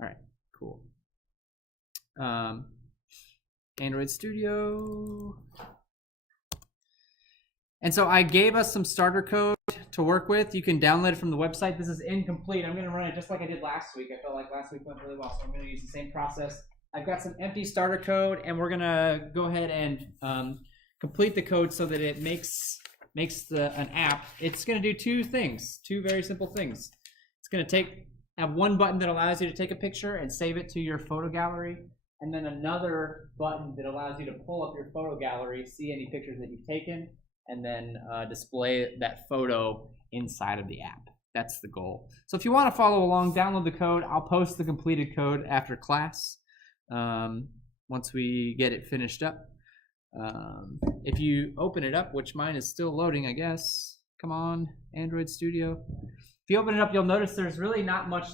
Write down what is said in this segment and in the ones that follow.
All right, cool. Android Studio. And so I gave us some starter code to work with. You can download it from the website. This is incomplete. I'm going to run it just like I did last week. I felt like last week went really well, so I'm going to use the same process. I've got some empty starter code, and we're going to go ahead and complete the code so that it makes an app. It's going to do two things, two very simple things. It's going to have one button that allows you to take a picture and save it to your photo gallery, and then another button that allows you to pull up your photo gallery, see any pictures that you've taken, and then display that photo inside of the app. That's the goal. So if you want to follow along, download the code. I'll post the completed code after class once we get it finished up. If you open it up, which mine is still loading, I guess. Come on, Android Studio. If you open it up, you'll notice there's really not much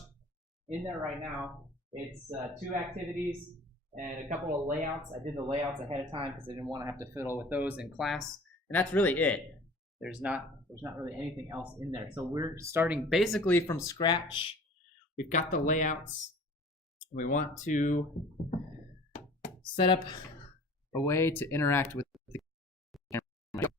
in there right now. It's 2 activities and a couple of layouts. I did the layouts ahead of time because I didn't want to have to fiddle with those in class. And that's really it. There's not really anything else in there. So we're starting basically from scratch. We've got the layouts. We want to set up a way to interact with the camera.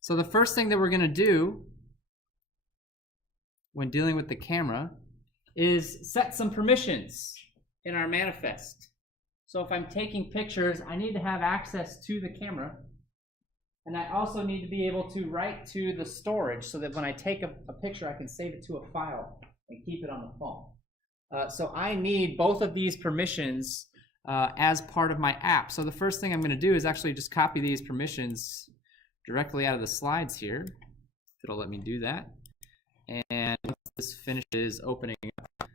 So the first thing that we're going to do when dealing with the camera is set some permissions in our manifest. So if I'm taking pictures, I need to have access to the camera, and I also need to be able to write to the storage so that when I take a picture, I can save it to a file and keep it on the phone. So I need both of these permissions as part of my app. So the first thing I'm going to do is actually just copy these permissions directly out of the slides here. It'll let me do that. And once this finishes opening up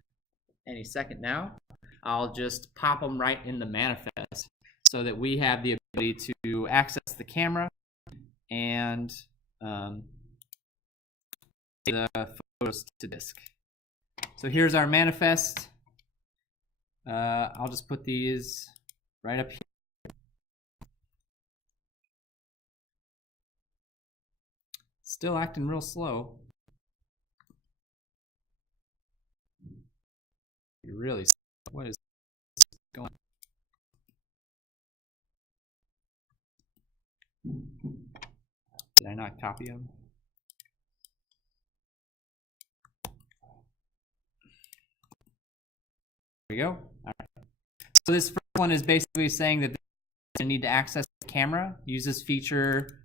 any second now, I'll just pop them right in the manifest so that we have the ability to access the camera and the photos to disk. So here's our manifest. I'll just put these right up here. Still acting real slow. Really, what is going on? Did I not copy them? There we go. All right. So this first one is basically saying that they need to access the camera, uses feature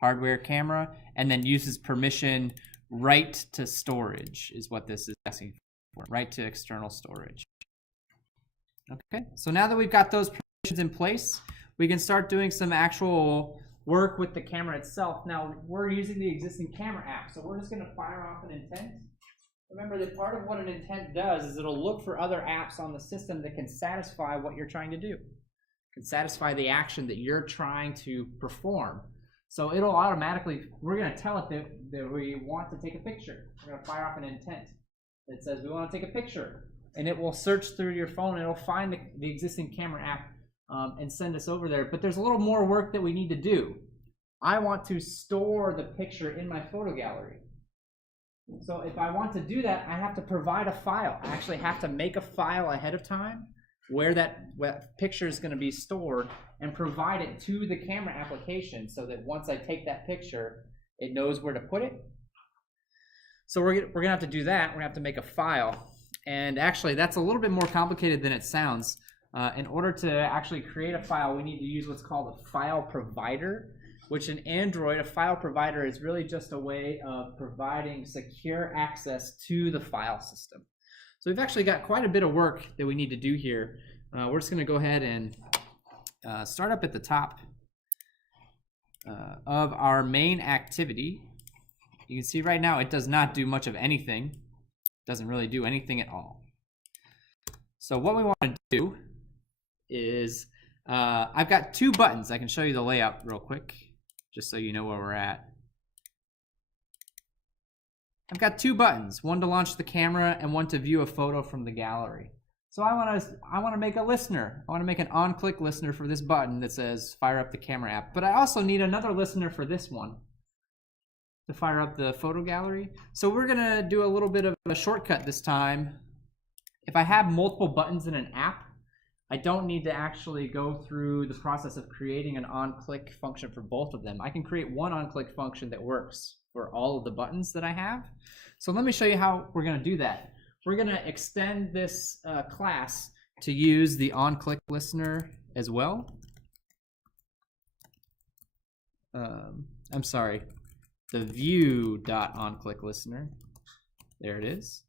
hardware camera, and then uses permission write to storage is what this is asking for, write to external storage. Okay, so now that we've got those permissions in place, we can start doing some actual work with the camera itself. Now, we're using the existing camera app, so we're just going to fire off an intent. Remember that part of what an intent does is it'll look for other apps on the system that can satisfy what you're trying to do, can satisfy the action that you're trying to perform. So it'll automatically, we're going to tell it that we want to take a picture. We're going to fire off an intent that says we want to take a picture. And it will search through your phone, and it'll find the existing camera app and send us over there. But there's a little more work that we need to do. I want to store the picture in my photo gallery. So if I want to do that, I have to provide a file. I actually have to make a file ahead of time where that picture is going to be stored and provide it to the camera application so that once I take that picture, it knows where to put it. So we're going to have to do that. We're going to have to make a file. And actually, that's a little bit more complicated than it sounds. In order to actually create a file, we need to use what's called a file provider, which in Android, a file provider is really just a way of providing secure access to the file system. So we've actually got quite a bit of work that we need to do here. We're just going to go ahead and start up at the top of our main activity. You can see right now it does not do much of anything. It doesn't really do anything at all. So what we want to do is, I've got 2 buttons. I can show you the layout real quick, just so you know where we're at. I've got 2 buttons, one to launch the camera and one to view a photo from the gallery. So I want to make a listener. I want to make an OnClickListener for this button that says fire up the camera app. But I also need another listener for this one. to fire up the photo gallery. So we're gonna do a little bit of a shortcut this time. If I have multiple buttons in an app, I don't need to actually go through the process of creating an on-click function for both of them. I can create one on-click function that works for all of the buttons that I have. So let me show you how we're gonna do that. We're gonna extend this class to use the OnClickListener as well. I'm sorry, the view.onClickListener. There it is.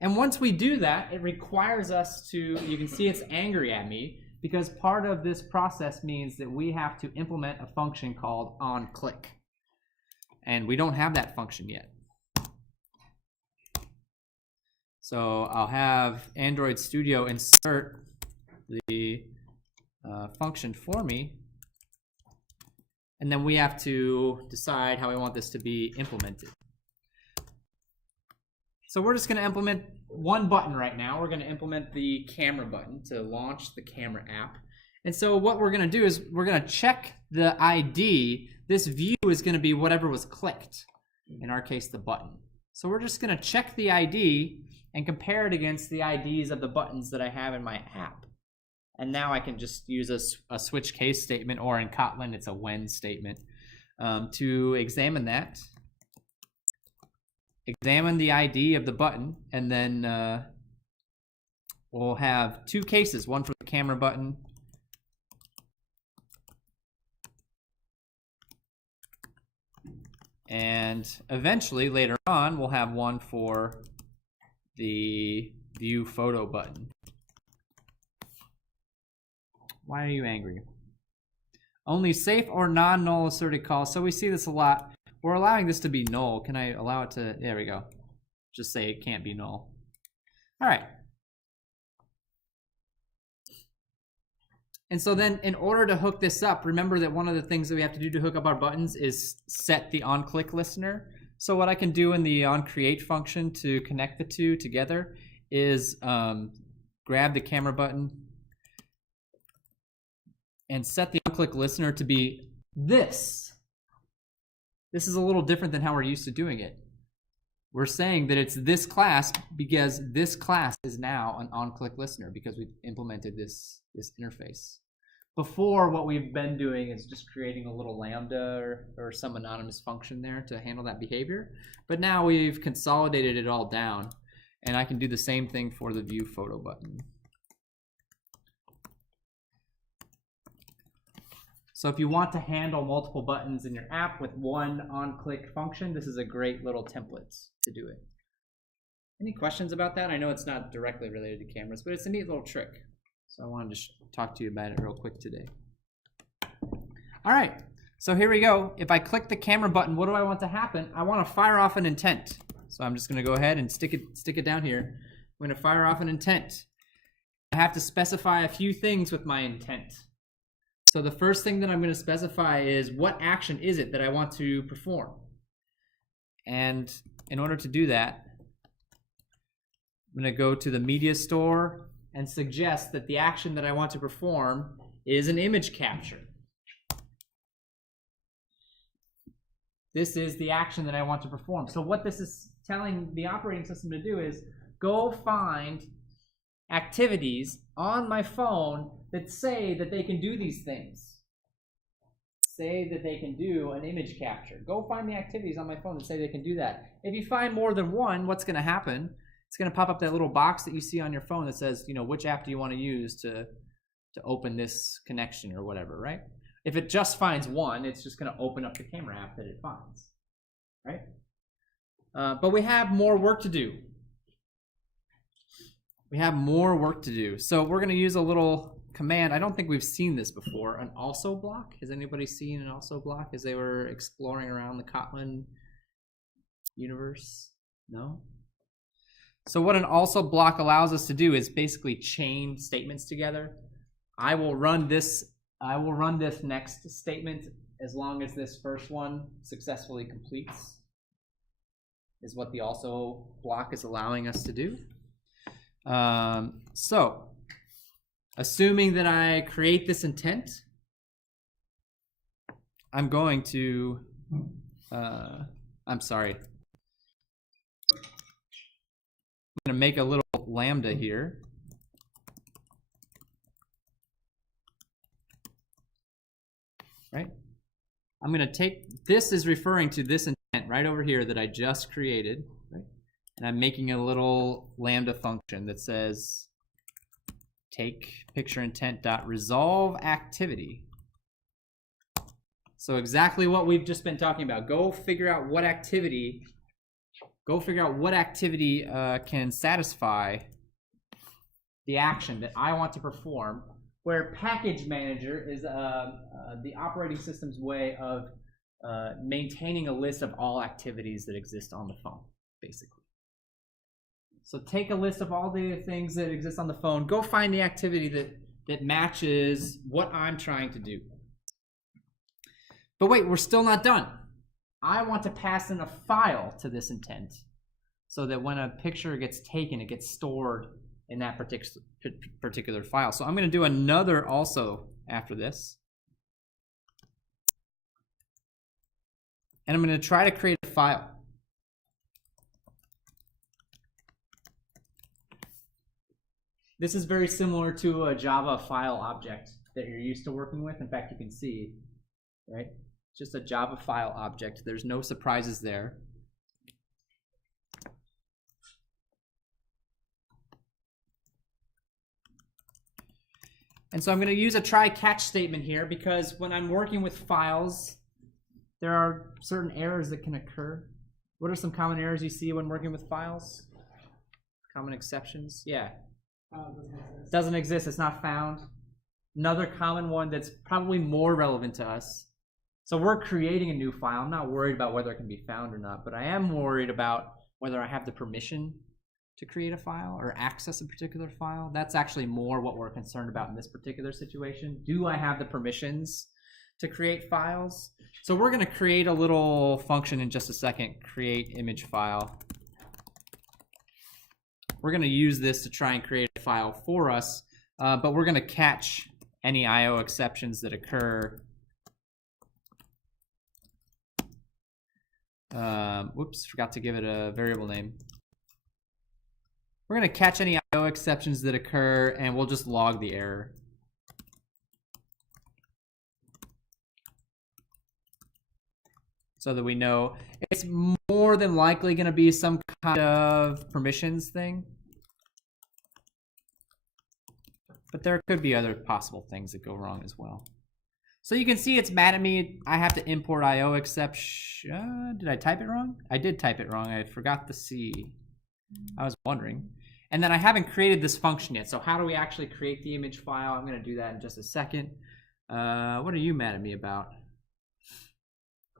And once we do that, it requires us to, you can see it's angry at me because part of this process means that we have to implement a function called onClick. And we don't have that function yet. So I'll have Android Studio insert the function for me. And then we have to decide how we want this to be implemented. So we're just going to implement one button right now. We're going to implement the camera button to launch the camera app. And so what we're going to do is we're going to check the ID. This view is going to be whatever was clicked, in our case the button. So we're just going to check the ID and compare it against the IDs of the buttons that I have in my app. And now I can just use a switch case statement, or in Kotlin, it's a when statement, to examine that. Examine the ID of the button, and then we'll have two cases, one for the camera button and eventually later on we'll have one for the view photo button. Why are you angry? Only safe or non-null asserted calls. So we see this a lot. We're allowing this to be null. Can I allow it to, there we go. Just say it can't be null. All right. And so then in order to hook this up, remember that one of the things that we have to do to hook up our buttons is set the OnClickListener. So what I can do in the onCreate function to connect the two together is grab the camera button and set the OnClickListener to be this. This is a little different than how we're used to doing it. We're saying that it's this class because this class is now an OnClickListener because we've implemented this interface. Before, what we've been doing is just creating a little lambda or some anonymous function there to handle that behavior. But now we've consolidated it all down, and I can do the same thing for the view photo button. So if you want to handle multiple buttons in your app with one on-click function, this is a great little template to do it. Any questions about that? I know it's not directly related to cameras, but it's a neat little trick. So I wanted to talk to you about it real quick today. All right, so here we go. If I click the camera button, what do I want to happen? I want to fire off an intent. So I'm just going to go ahead and stick it down here. I'm going to fire off an intent. I have to specify a few things with my intent. So the first thing that I'm going to specify is what action is it that I want to perform. And in order to do that, I'm going to go to the media store and suggest that the action that I want to perform is an image capture. This is the action that I want to perform. So what this is telling the operating system to do is go find activities on my phone that say that they can do these things. Say that they can do an image capture. Go find the activities on my phone that say they can do that. If you find more than one, what's going to happen? It's going to pop up that little box that you see on your phone that says, you know, which app do you want to use to open this connection or whatever, right? If it just finds one, it's just going to open up the camera app that it finds, right? But we have more work to do. We have more work to do. So we're going to use a little command. I don't think we've seen this before. An also block. Has anybody seen an also block as they were exploring around the Kotlin universe? No? So what an also block allows us to do is basically chain statements together. I will run this next statement as long as this first one successfully completes, is what the also block is allowing us to do. So assuming that I create this intent, I'm going to I'm sorry. I'm going to make a little lambda here. Right? I'm going to take, this is referring to this intent right over here that I just created. Right? And I'm making a little lambda function that says take picture intent dot resolve activity. So exactly what we've just been talking about. Go figure out what activity can satisfy the action that I want to perform, where package manager is the operating system's way of maintaining a list of all activities that exist on the phone, basically. So take a list of all the things that exist on the phone, go find the activity that matches what I'm trying to do. But wait, we're still not done. I want to pass in a file to this intent so that when a picture gets taken, it gets stored in that particular file. So I'm going to do another also after this. And I'm going to try to create a file. This is very similar to a Java file object that you're used to working with. In fact, you can see, right? Just a Java file object. There's no surprises there. And so I'm going to use a try catch statement here because when I'm working with files, there are certain errors that can occur. What are some common errors you see when working with files? Common exceptions? Yeah. Doesn't exist. It's not found. Another common one that's probably more relevant to us. So we're creating a new file. I'm not worried about whether it can be found or not, but I am worried about whether I have the permission to create a file or access a particular file. That's actually more what we're concerned about in this particular situation. Do I have the permissions to create files? So we're going to create a little function in just a second, create image file. We're going to use this to try and create a file for us, but we're going to catch any I/O exceptions that occur. Whoops, forgot to give it a variable name. We're going to catch any I/O exceptions that occur, and we'll just log the error. So that we know it's more than likely going to be some kind of permissions thing. But there could be other possible things that go wrong as well. So you can see it's mad at me. I have to import I/O exception. Did I type it wrong? I did type it wrong. I forgot the C. I was wondering. And then I haven't created this function yet. So how do we actually create the image file? I'm going to do that in just a second. What are you mad at me about?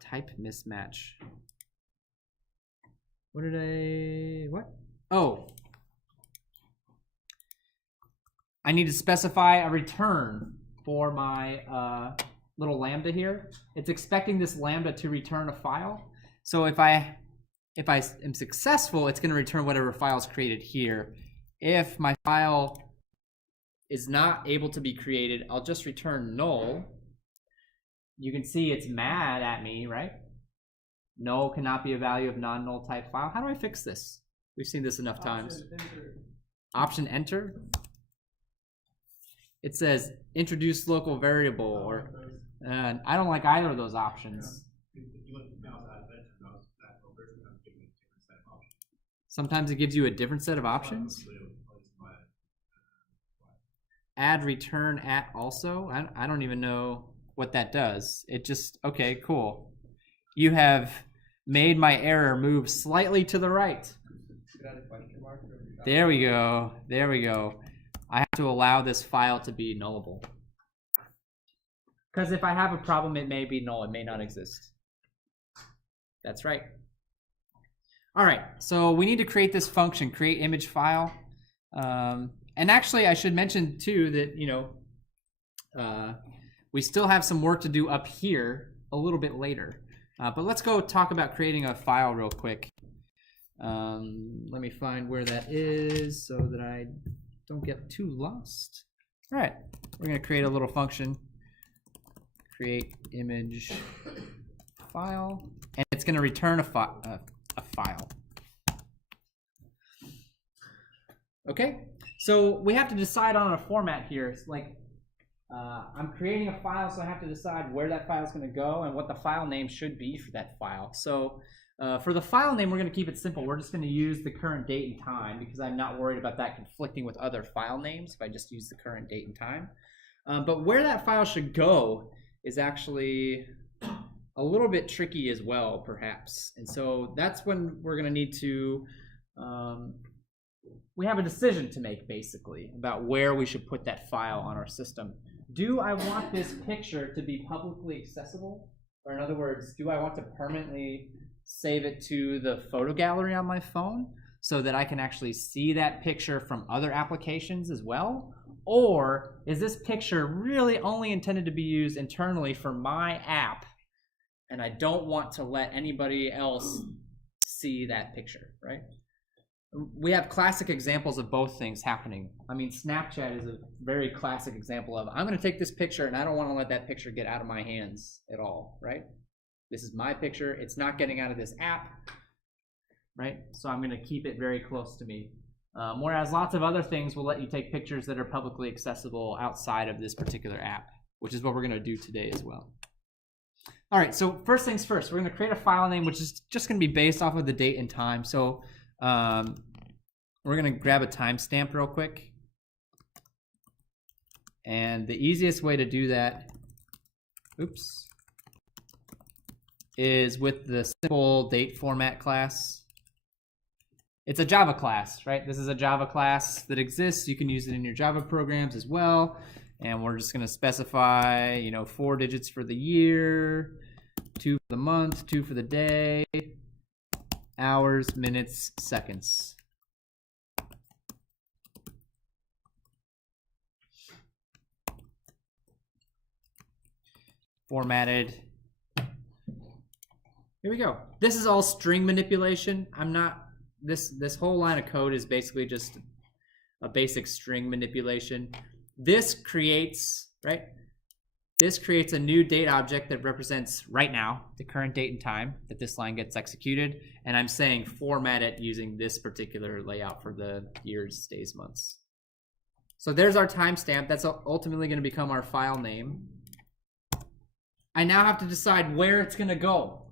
Type mismatch. What? Oh. I need to specify a return for my little lambda here. It's expecting this lambda to return a file. So if I am successful, it's going to return whatever file is created here. If my file is not able to be created, I'll just return null. You can see it's mad at me, right? Null cannot be a value of non-null type file. How do I fix this? We've seen this enough times. Option enter. It says introduce local variable, or I don't like either of those options. Sometimes it gives you a different set of options. Add return at also. I don't even know what that does. It just, okay, cool. You have made my error move slightly to the right. There we go. There we go. I have to allow this file to be nullable. Because if I have a problem, it may be null. It may not exist. That's right. All right, so we need to create this function, create image file. And actually, I should mention too that, you know, we still have some work to do up here a little bit later. But let's go talk about creating a file real quick. Let me find where that is so that I don't get too lost. All right, we're going to create a little function, create image file. And it's going to return a file. Okay, so we have to decide on a format here. It's like I'm creating a file, so I have to decide where that file is going to go and what the file name should be for that file. So for the file name, we're going to keep it simple. We're just going to use the current date and time because I'm not worried about that conflicting with other file names if I just use the current date and time. But where that file should go is actually a little bit tricky as well, perhaps. And so that's when we're going to need to we have a decision to make, basically, about where we should put that file on our system. Do I want this picture to be publicly accessible? Or in other words, do I want to permanently save it to the photo gallery on my phone so that I can actually see that picture from other applications as well? Or is this picture really only intended to be used internally for my app, and I don't want to let anybody else see that picture, right? We have classic examples of both things happening. I mean, Snapchat is a very classic example of, I'm going to take this picture and I don't want to let that picture get out of my hands at all, right? This is my picture. It's not getting out of this app, right? So I'm going to keep it very close to me. Whereas lots of other things will let you take pictures that are publicly accessible outside of this particular app, which is what we're going to do today as well. All right, so first things first, we're going to create a file name which is just going to be based off of the date and time. So we're going to grab a timestamp real quick. And the easiest way to do that, is with the simple date format class. It's a Java class, right? This is a Java class that exists. You can use it in your Java programs as well. And we're just going to specify, 4 digits for the year, 2 for the month, 2 for the day, hours, minutes, seconds. Formatted. Here we go. This is all string manipulation. This whole line of code is basically just a basic string manipulation. This creates a new date object that represents right now, the current date and time that this line gets executed. And I'm saying format it using this particular layout for the years, days, months. So there's our timestamp. That's ultimately going to become our file name. I now have to decide where it's going to go.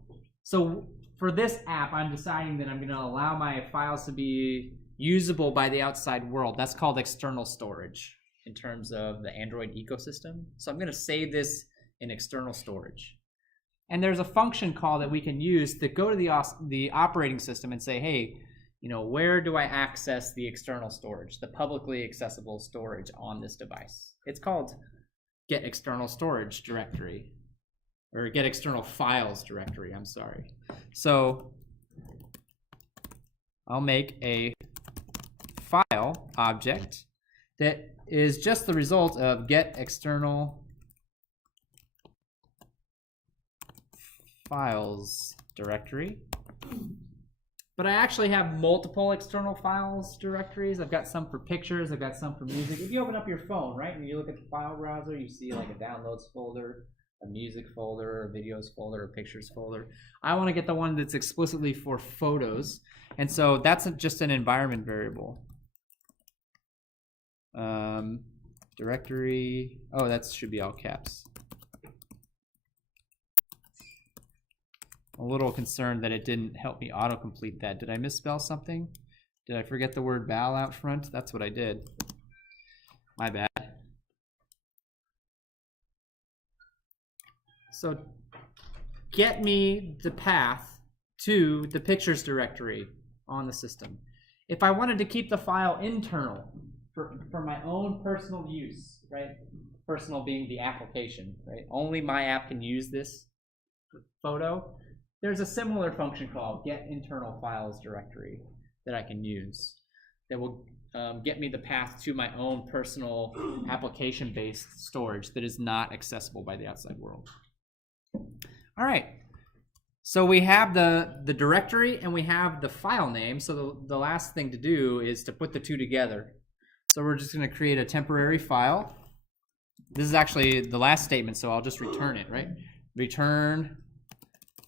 So for this app, I'm deciding that I'm going to allow my files to be usable by the outside world. That's called external storage in terms of the Android ecosystem. So I'm going to save this in external storage. And there's a function call that we can use to go to the operating system and say, hey, where do I access the external storage, the publicly accessible storage on this device? It's called get external storage directory. Or get external files directory, I'm sorry. So I'll make a file object that is just the result of get external files directory. But I actually have multiple external files directories. I've got some for pictures, I've got some for music. If you open up your phone, right, and you look at the file browser, you see like a downloads folder, a music folder, a videos folder, a pictures folder. I want to get the one that's explicitly for photos. And so that's just an environment variable. Directory, that should be all caps. A little concerned that it didn't help me autocomplete that. Did I misspell something? Did I forget the word val out front? That's what I did. My bad. So get me the path to the pictures directory on the system. If I wanted to keep the file internal for my own personal use, right? Personal being the application, right? Only my app can use this photo. There's a similar function called get internal files directory that I can use that will get me the path to my own personal application-based storage that is not accessible by the outside world. All right, so we have the directory and we have the file name. So the last thing to do is to put the two together. So we're just going to create a temporary file. This is actually the last statement, so I'll just return it, right? Return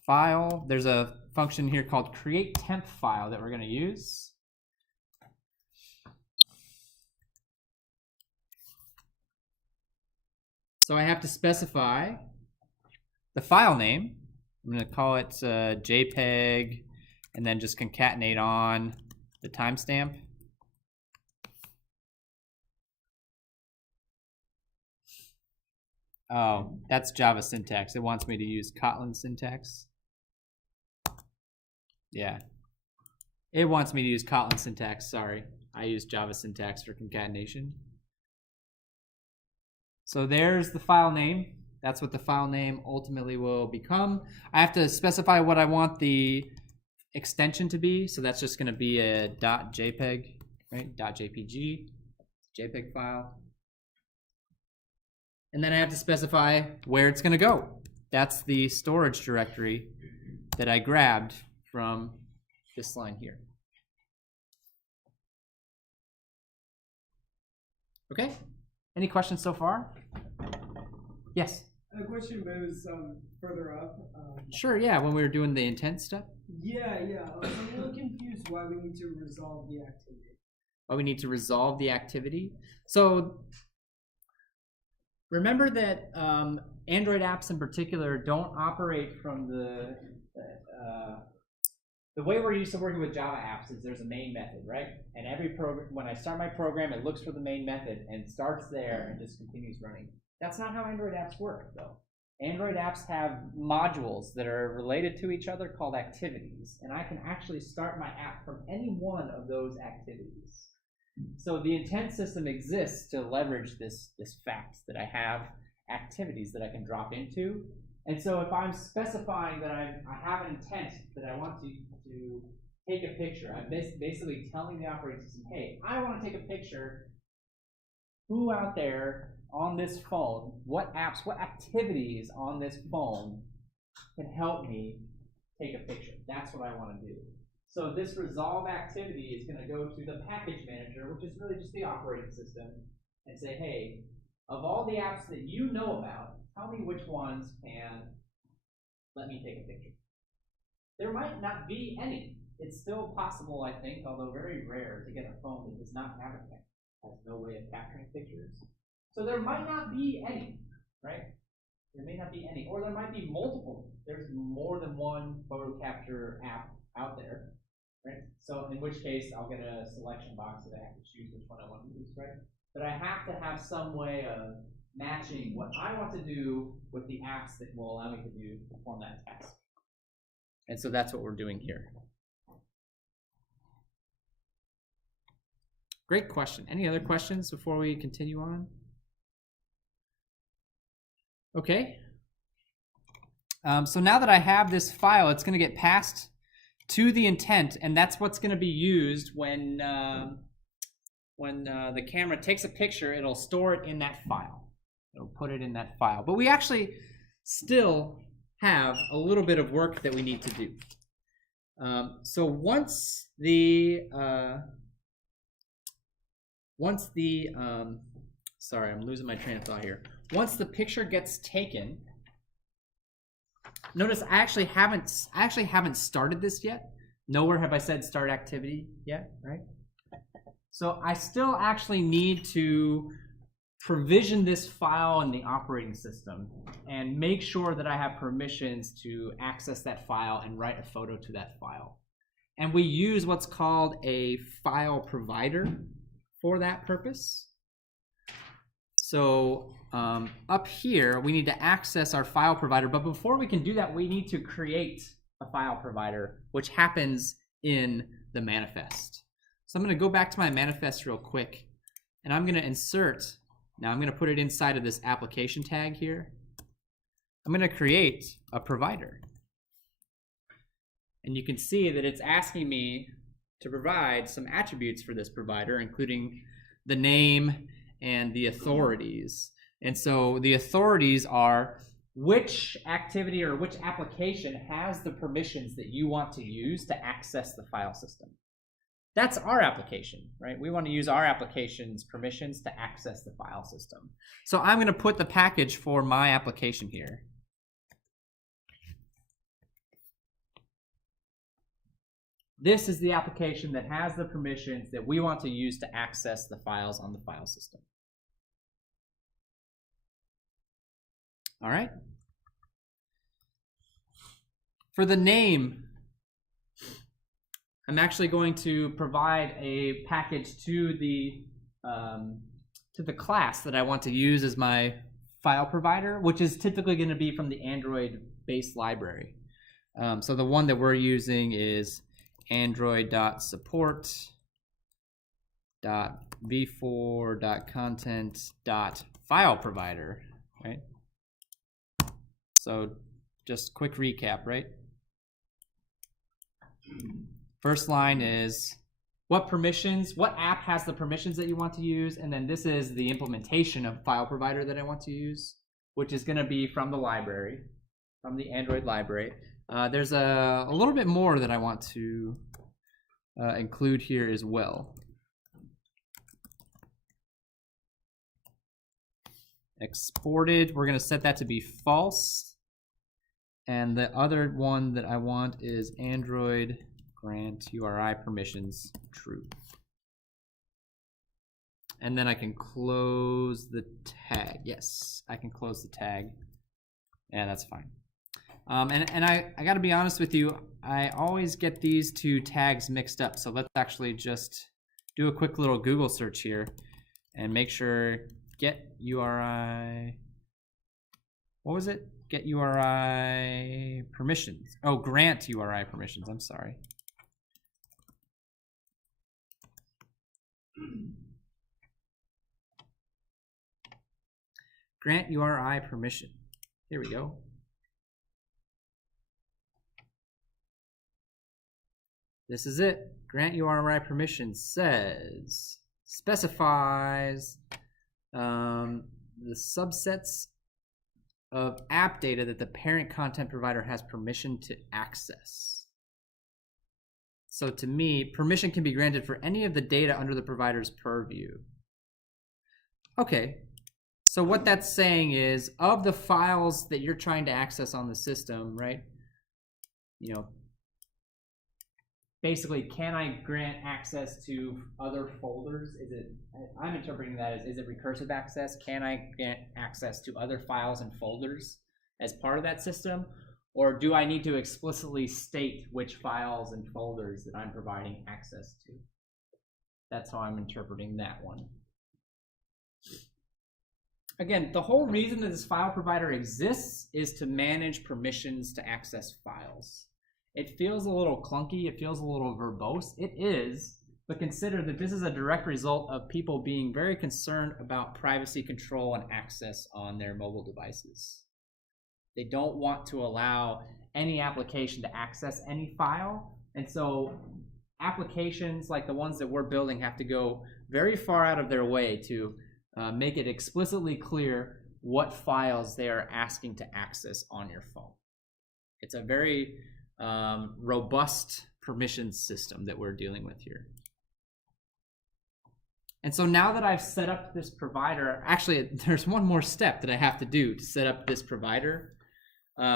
file. There's a function here called create temp file that we're going to use. So I have to specify the file name. I'm going to call it JPEG, and then just concatenate on the timestamp. Oh, that's Java syntax. It wants me to use Kotlin syntax. Yeah. It wants me to use Kotlin syntax. Sorry. I use Java syntax for concatenation. So there's the file name. That's what the file name ultimately will become. I have to specify what I want the extension to be. So that's just going to be a .jpeg, right? .jpg, JPEG file. And then I have to specify where it's going to go. That's the storage directory that I grabbed from this line here. Okay. Any questions so far? Yes. A question moves further up. Sure. Yeah. When we were doing the intent stuff. Yeah. I'm a little confused why we need to resolve the activity. Why we need to resolve the activity. So remember that Android apps in particular don't operate from the way we're used to working with Java apps is there's a main method, right? And every program, when I start my program, it looks for the main method and starts there and just continues running. That's not how Android apps work, though. Android apps have modules that are related to each other called activities, and I can actually start my app from any one of those activities. So the intent system exists to leverage this fact that I have activities that I can drop into. And so if I'm specifying that I have an intent that I want to take a picture, I'm basically telling the operating system, hey, I want to take a picture. Who out there on this phone, what apps, what activities on this phone can help me take a picture? That's what I want to do. So this resolve activity is going to go to the package manager, which is really just the operating system, and say, hey, of all the apps that you know about, tell me which ones can let me take a picture. There might not be any. It's still possible, I think, although very rare, to get a phone that does not have a camera, has no way of capturing pictures. So there might not be any, right? There may not be any, or there might be multiple. There's more than one photo capture app out there, right? So in which case, I'll get a selection box that I have to choose which one I want to use, right? But I have to have some way of matching what I want to do with the apps that will allow me to perform that task. And so that's what we're doing here. Great question. Any other questions before we continue on? Okay. So now that I have this file, it's going to get passed to the intent, and that's what's going to be used when the camera takes a picture. It'll store it in that file. It'll put it in that file. But we actually still have a little bit of work that we need to do. So once the sorry, I'm losing my train of thought here. Once the picture gets taken, notice I actually haven't started this yet. Nowhere have I said start activity yet, right? So I still actually need to provision this file in the operating system and make sure that I have permissions to access that file and write a photo to that file. And we use what's called a file provider for that purpose. So up here, we need to access our file provider. But before we can do that, we need to create a file provider, which happens in the manifest. So I'm going to go back to my manifest real quick, and I'm going to insert. Now I'm going to put it inside of this application tag here. I'm going to create a provider. And you can see that it's asking me to provide some attributes for this provider, including the name and the authorities. And so the authorities are which activity or which application has the permissions that you want to use to access the file system. That's our application, right? We want to use our application's permissions to access the file system. So I'm going to put the package for my application here. this is the application that has the permissions that we want to use to access the files on the file system. All right. For the name, I'm actually going to provide a package to the class that I want to use as my file provider, which is typically going to be from the Android-based library. So the one that we're using is android.support.v4.content.fileprovider, right? So just quick recap, right? First line is what app has the permissions that you want to use, and then this is the implementation of file provider that I want to use, which is going to be from the library, from the Android library. There's a little bit more that I want to include here as well. Exported, we're going to set that to be false. And the other one that I want is Android grant URI permissions true. And then I can close the tag. Yes, I can close the tag. Yeah, that's fine. And I got to be honest with you, I always get these two tags mixed up. So let's actually just do a quick little Google search here and make sure get URI. What was it? Get URI permissions. Oh, grant URI permissions. I'm sorry. Grant URI permission. Here we go. This is it. Grant URI permission specifies the subsets of app data that the parent content provider has permission to access. So to me, permission can be granted for any of the data under the provider's purview. Okay, so what that's saying is of the files that you're trying to access on the system, right? You know, basically, can I grant access to other folders? I'm interpreting that as, is it recursive access? Can I grant access to other files and folders as part of that system? Or do I need to explicitly state which files and folders that I'm providing access to? That's how I'm interpreting that one. Again, the whole reason that this file provider exists is to manage permissions to access files. It feels a little clunky, it feels a little verbose. It is, but consider that this is a direct result of people being very concerned about privacy control and access on their mobile devices. They don't want to allow any application to access any file, and so applications like the ones that we're building have to go very far out of their way to make it explicitly clear what files they are asking to access on your phone. It's a very robust permission system that we're dealing with here. And so now that I've set up this provider, actually there's one more step that I have to do to set up this provider,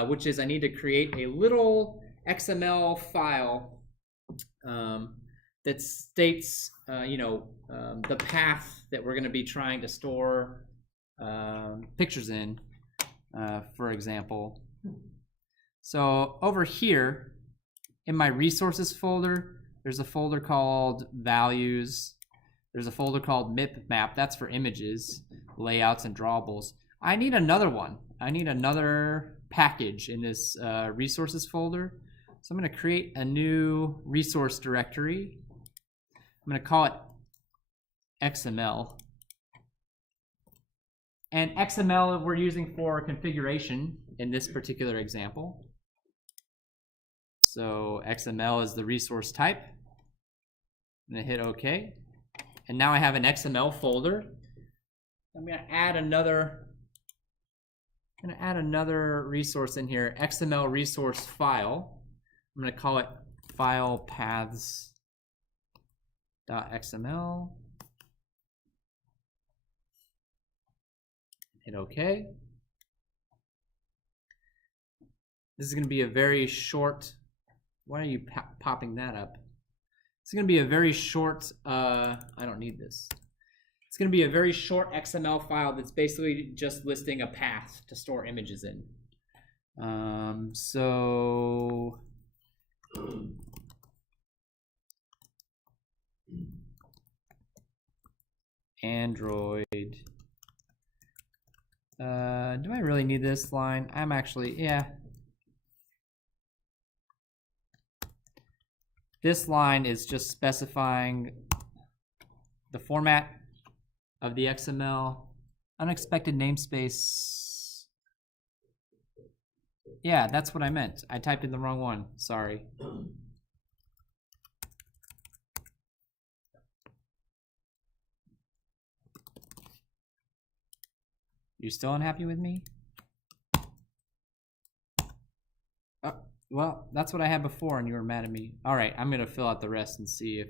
which is I need to create a little XML file that states the path that we're going to be trying to store pictures in, for example. So over here in my resources folder, there's a folder called values. There's a folder called map. That's for images, layouts, and drawables. I need another one. I need another package in this resources folder. So I'm going to create a new resource directory. I'm going to call it XML. And XML we're using for configuration in this particular example. So XML is the resource type. I'm going to hit OK. And now I have an XML folder. I'm going to add another resource in here, XML resource file. I'm going to call it file paths.xml. Hit OK. This is going to be a very short. Why are you popping that up? It's going to be a very short, I don't need this. It's going to be a very short XML file that's basically just listing a path to store images in. So Android. Do I really need this line? I'm actually, yeah. This line is just specifying the format of the XML. Unexpected namespace. Yeah, that's what I meant. I typed in the wrong one. Sorry. You still unhappy with me? Oh, well, that's what I had before and you were mad at me. All right, I'm going to fill out the rest and see if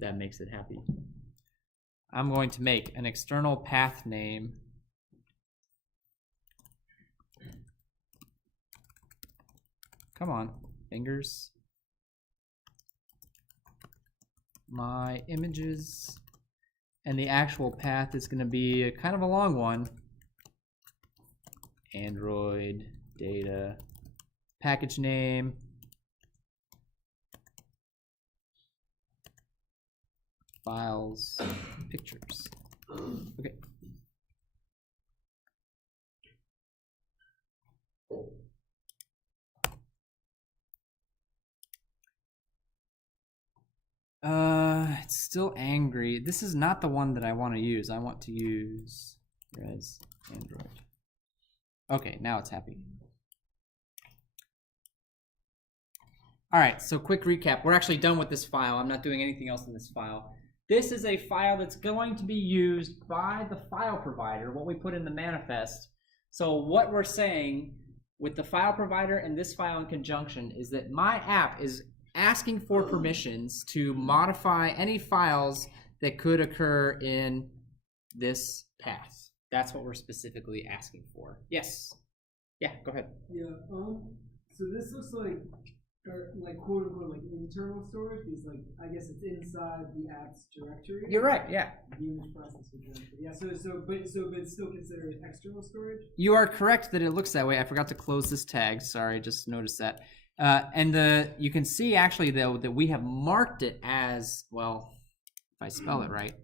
that makes it happy. I'm going to make an external path name. Come on, fingers. My images, and the actual path is going to be kind of a long one. Android data, package name, files, pictures. Okay. It's still angry. This is not the one that I want to use. I want to use res Android. Okay, now it's happy. All right, so quick recap. We're actually done with this file. I'm not doing anything else in this file. This is a file that's going to be used by the file provider, what we put in the manifest. So what we're saying with the file provider and this file in conjunction is that my app is asking for permissions to modify any files that could occur in this path. That's what we're specifically asking for. Yes. Yeah, go ahead. Yeah, so this looks like quote unquote like internal storage, because like I guess it's inside the app's directory. You're right, yeah. The image processor directory. Yeah, but it's still considered external storage? You are correct that it looks that way. I forgot to close this tag. Sorry, just noticed that. And you can see actually though that we have marked it as, well, if I spell it right,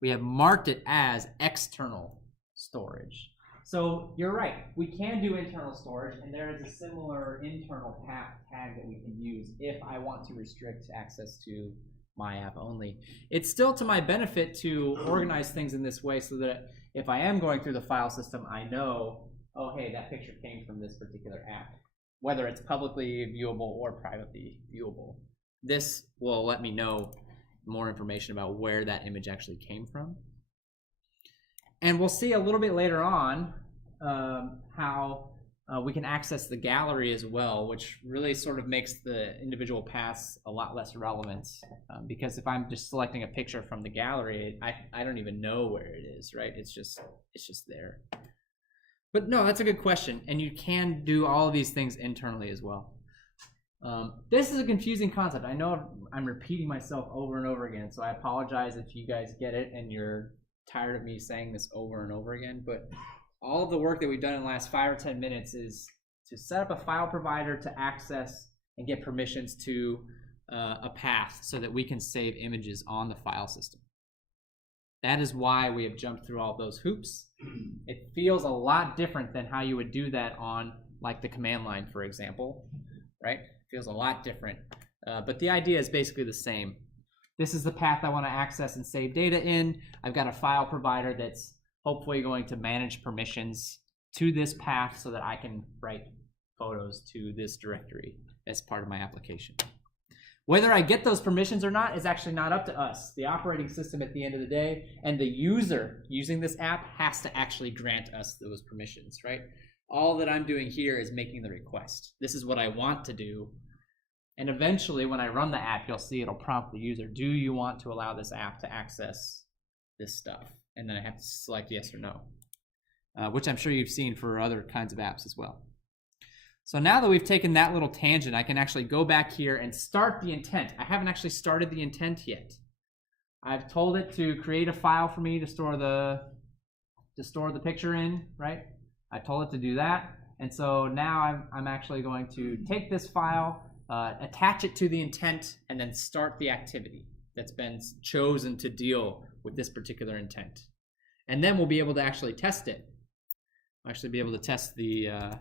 we have marked it as external storage. So you're right, we can do internal storage, and there is a similar internal path tag that we can use if I want to restrict access to my app only. It's still to my benefit to organize things in this way so that if I am going through the file system, I know, oh hey, that picture came from this particular app, whether it's publicly viewable or privately viewable. This will let me know more information about where that image actually came from. And we'll see a little bit later on how we can access the gallery as well, which really sort of makes the individual paths a lot less relevant. Because if I'm just selecting a picture from the gallery, I don't even know where it is, right? It's just there. But no, that's a good question. And you can do all of these things internally as well. This is a confusing concept. I know I'm repeating myself over and over again, so I apologize if you guys get it and you're tired of me saying this over and over again, but all of the work that we've done in the last 5 or 10 minutes is to set up a file provider to access and get permissions to a path so that we can save images on the file system. That is why we have jumped through all those hoops. It feels a lot different than how you would do that on like the command line, for example, right? It feels a lot different, but the idea is basically the same. This is the path I want to access and save data in. I've got a file provider that's hopefully going to manage permissions to this path so that I can write photos to this directory as part of my application. Whether I get those permissions or not is actually not up to us. The operating system at the end of the day and the user using this app has to actually grant us those permissions, right? All that I'm doing here is making the request. This is what I want to do. And eventually, when I run the app, you'll see it'll prompt the user, do you want to allow this app to access this stuff? And then I have to select yes or no. which I'm sure you've seen for other kinds of apps as well. So now that we've taken that little tangent, I can actually go back here and start the intent. I haven't actually started the intent yet. I've told it to create a file for me to store the picture in, right? I told it to do that. And so now I'm actually going to take this file, attach it to the intent, and then start the activity that's been chosen to deal with this particular intent. And then we'll be able to actually test it. We'll actually be able to test the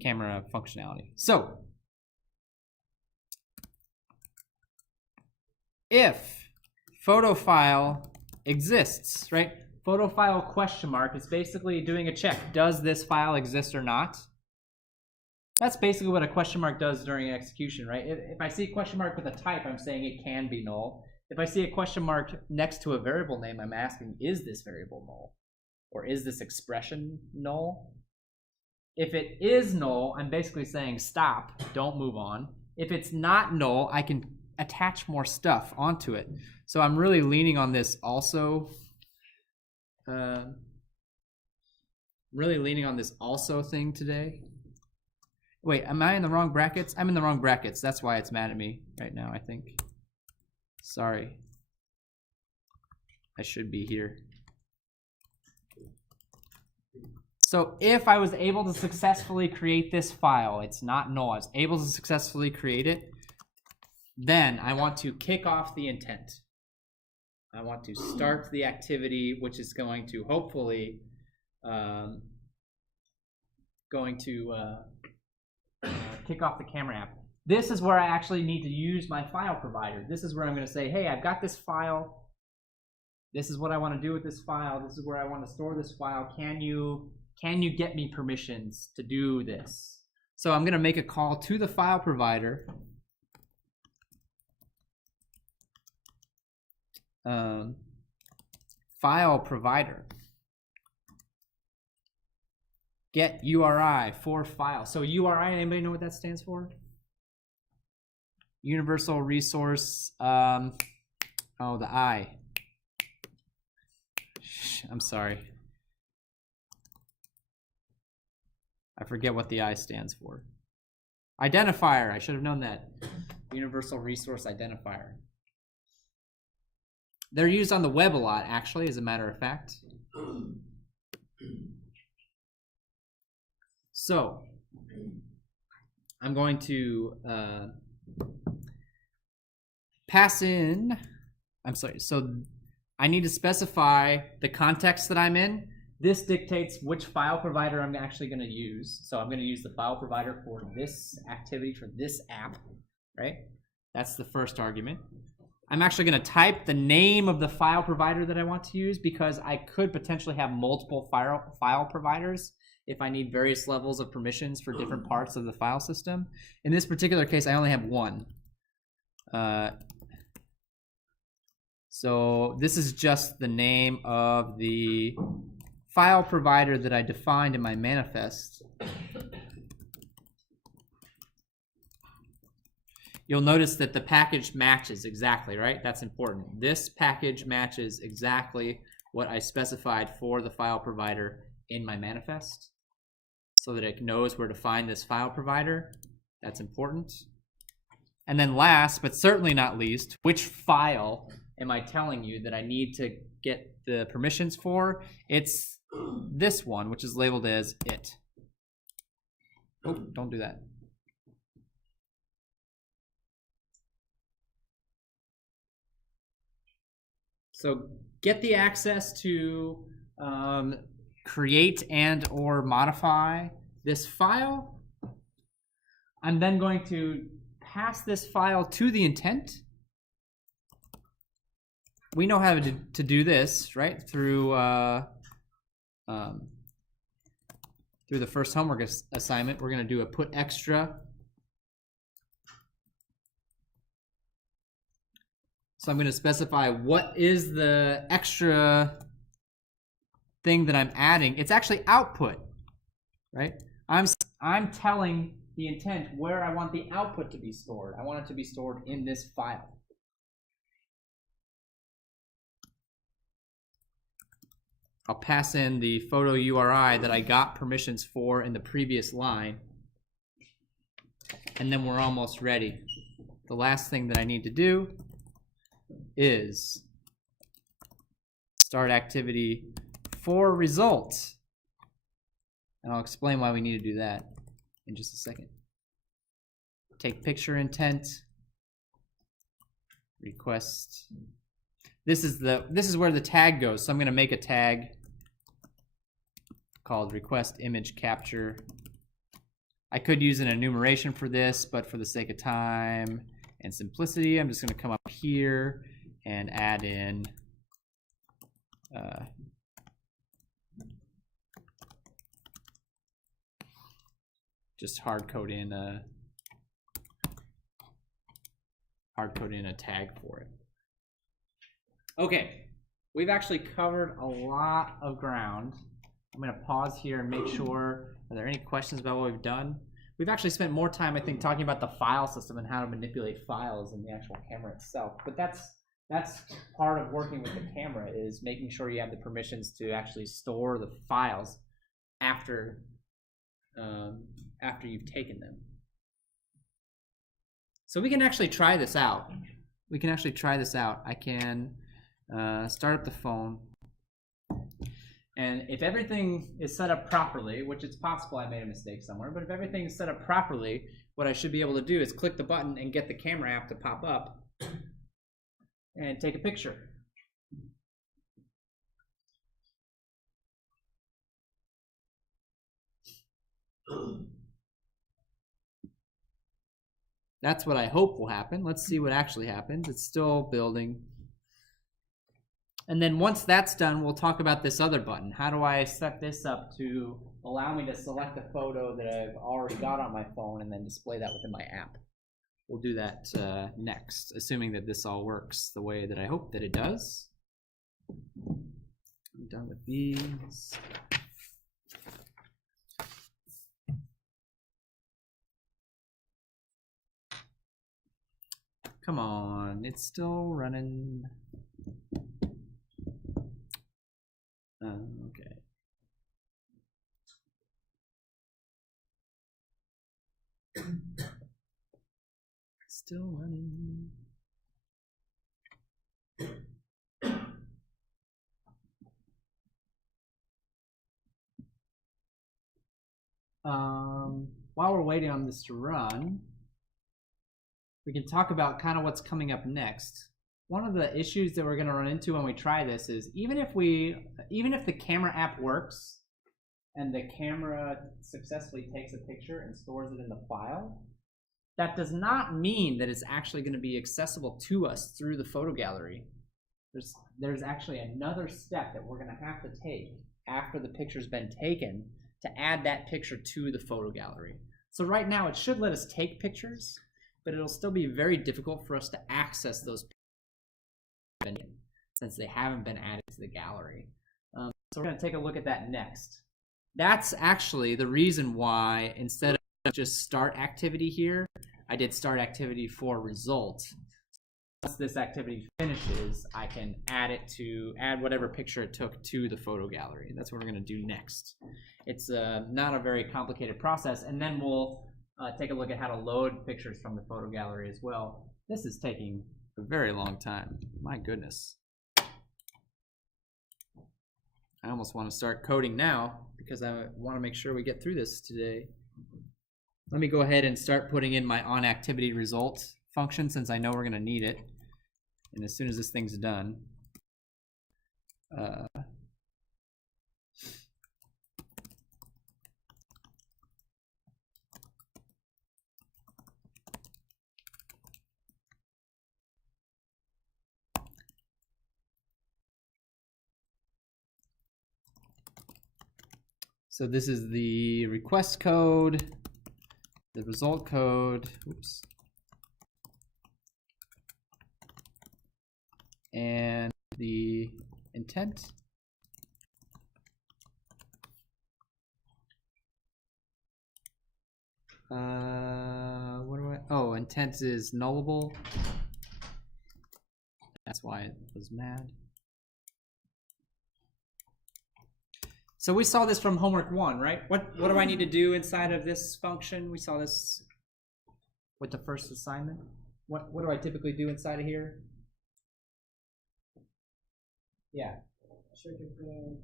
camera functionality. So if photo file exists, right? Photo file question mark is basically doing a check. Does this file exist or not? That's basically what a question mark does during execution, right? If I see a question mark with a type, I'm saying it can be null. If I see a question mark next to a variable name, I'm asking, is this variable null? Or is this expression null? If it is null, I'm basically saying stop, don't move on. If it's not null, I can attach more stuff onto it. So I'm really leaning on this also. Really leaning on this also thing today. Wait, am I in the wrong brackets? I'm in the wrong brackets. That's why it's mad at me right now, I think. Sorry. I should be here. So if I was able to successfully create this file, it's not null, I was able to successfully create it, then I want to kick off the intent. I want to start the activity, which is going to hopefully kick off the camera app. This is where I actually need to use my file provider. This is where I'm going to say, hey, I've got this file. This is what I want to do with this file. This is where I want to store this file. Can you get me permissions to do this? So I'm going to make a call to the file provider. File provider. Get URI for file. So URI, anybody know what that stands for? Universal resource, oh, the I. I'm sorry. I forget what the I stands for. Identifier, I should have known that. Universal resource identifier. They're used on the web a lot, actually, as a matter of fact. So, I'm going to pass in, I'm sorry, so I need to specify the context that I'm in. This dictates which file provider I'm actually going to use. So I'm going to use the file provider for this activity, for this app, right? That's the first argument. I'm actually going to type the name of the file provider that I want to use because I could potentially have multiple file providers if I need various levels of permissions for different parts of the file system. In this particular case, I only have one. So this is just the name of the file provider that I defined in my manifest. You'll notice that the package matches exactly, right? That's important. This package matches exactly what I specified for the file provider in my manifest so that it knows where to find this file provider. That's important. And then last, but certainly not least, which file am I telling you that I need to get the permissions for? It's this one, which is labeled as it. Oh, don't do that. So get the access to create and or modify this file. I'm then going to pass this file to the intent. We know how to do this, right? Through the first homework assignment, we're going to do a put extra. So I'm going to specify what is the extra thing that I'm adding. It's actually output, right? I'm telling the intent where I want the output to be stored. I want it to be stored in this file. I'll pass in the photo URI that I got permissions for in the previous line. And then we're almost ready. The last thing that I need to do is start activity for result. And I'll explain why we need to do that in just a second. Take picture intent, request. This is where the tag goes. So I'm going to make a tag called request image capture. I could use an enumeration for this, but for the sake of time and simplicity, I'm just going to come up here and add in just hard code in a tag for it. Okay, we've actually covered a lot of ground. I'm going to pause here and make sure, are there any questions about what we've done? We've actually spent more time, I think, talking about the file system and how to manipulate files in the actual camera itself. But that's part of working with the camera, is making sure you have the permissions to actually store the files after you've taken them. So we can actually try this out. I can start up the phone. And if everything is set up properly, which it's possible I made a mistake somewhere, but if everything is set up properly, what I should be able to do is click the button and get the camera app to pop up and take a picture. That's what I hope will happen. Let's see what actually happens. It's still building. And then once that's done, we'll talk about this other button. How do I set this up to allow me to select a photo that I've already got on my phone and then display that within my app? We'll do that next, assuming that this all works the way that I hope that it does. I'm done with these. Come on, it's still running. Okay. Still running. While we're waiting on this to run, we can talk about kind of what's coming up next. One of the issues that we're going to run into when we try this is even if the camera app works and the camera successfully takes a picture and stores it in the file, that does not mean that it's actually going to be accessible to us through the photo gallery. There's actually another step that we're going to have to take after the picture's been taken to add that picture to the photo gallery. So right now it should let us take pictures, but it'll still be very difficult for us to access those pictures since they haven't been added to the gallery. So we're going to take a look at that next. That's actually the reason why instead of just start activity here, I did start activity for result. Once this activity finishes, I can add whatever picture it took to the photo gallery. That's what we're going to do next. It's not a very complicated process, and then we'll take a look at how to load pictures from the photo gallery as well. This is taking a very long time. My goodness. I almost want to start coding now because I want to make sure we get through this today. Let me go ahead and start putting in my onActivity result function since I know we're going to need it. And as soon as this thing's done, so this is the request code, the result code, oops, and the intent. Intent is nullable. That's why it was mad. So we saw this from homework 1, right? What do I need to do inside of this function? We saw this with the first assignment. What do I typically do inside of here? Yeah. Check if the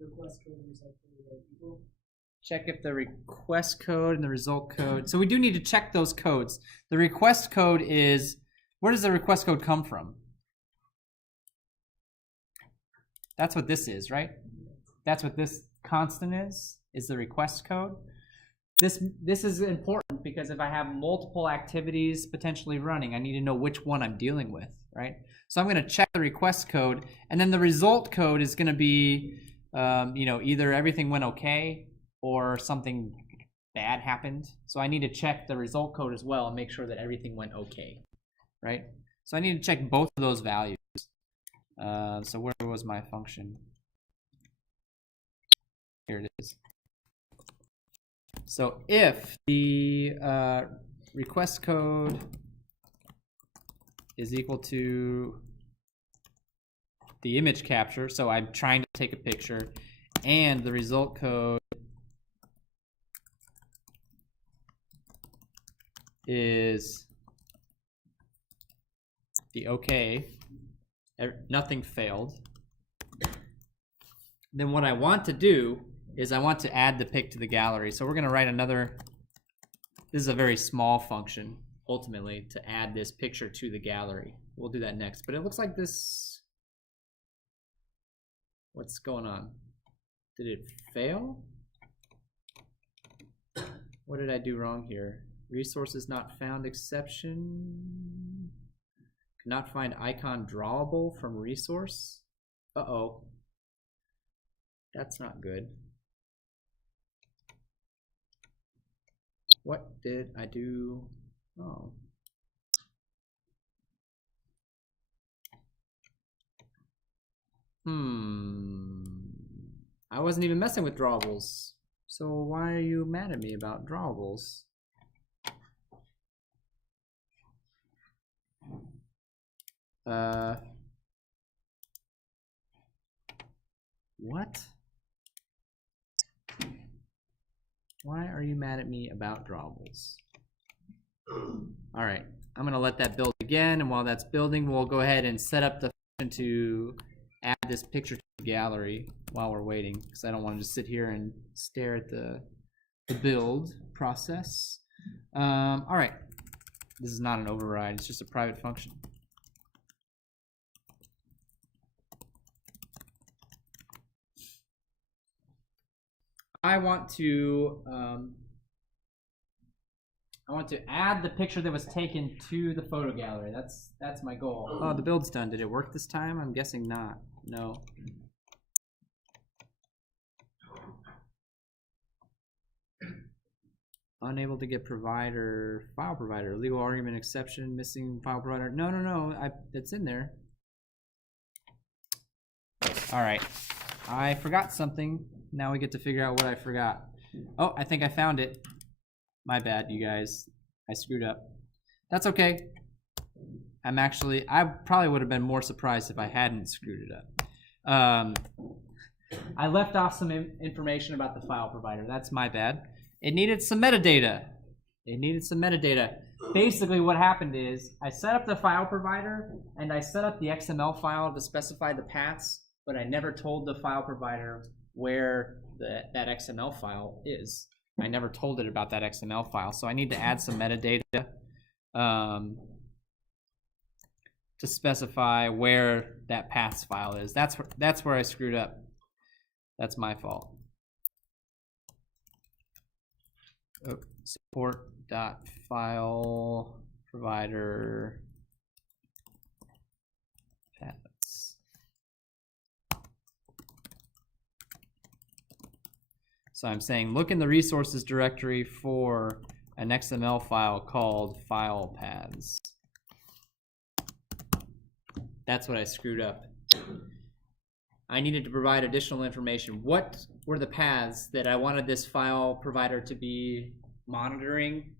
request code and result code are equal. Check if the request code and the result code. So we do need to check those codes. The request code is, where does the request code come from? That's what this is, right? That's what this constant is the request code. This is important because if I have multiple activities potentially running, I need to know which one I'm dealing with, right? So I'm going to check the request code, and then the result code is going to be, either everything went okay or something bad happened. So I need to check the result code as well and make sure that everything went okay, right? So I need to check both of those values. So where was my function? Here it is. So if the request code is equal to the image capture, so I'm trying to take a picture, and the result code is the okay, nothing failed, then what I want to do is I want to add the pic to the gallery. So we're going to write another, this is a very small function, ultimately, to add this picture to the gallery. We'll do that next. But it looks like this, what's going on? Did it fail? What did I do wrong here? Resources not found exception. Cannot find icon drawable from resource. Uh-oh. That's not good. What did I do? Oh. I wasn't even messing with drawables. So why are you mad at me about drawables? What? Why are you mad at me about drawables? All right, I'm gonna let that build again, and while that's building, we'll go ahead and set up the function to add this picture to the gallery while we're waiting, because I don't want to just sit here and stare at the build process. All right, this is not an override, it's just a private function. I want to add the picture that was taken to the photo gallery. That's my goal. Oh, the build's done. Did it work this time? I'm guessing not. No. Unable to get provider, file provider, legal argument exception, missing file provider. No. It's in there. All right. I forgot something. Now we get to figure out what I forgot. Oh, I think I found it. My bad, you guys. I screwed up. That's okay. I probably would have been more surprised if I hadn't screwed it up. I left off some information about the file provider. That's my bad. It needed some metadata. Basically what happened is I set up the file provider and I set up the XML file to specify the paths, but I never told the file provider where that XML file is. I never told it about that XML file, so I need to add some metadata to specify where that paths file is. That's where I screwed up. That's my fault. Oh, support.file provider paths. So I'm saying look in the resources directory for an XML file called file paths. That's what I screwed up. I needed to provide additional information. What were the paths that I wanted this file provider to be monitoring?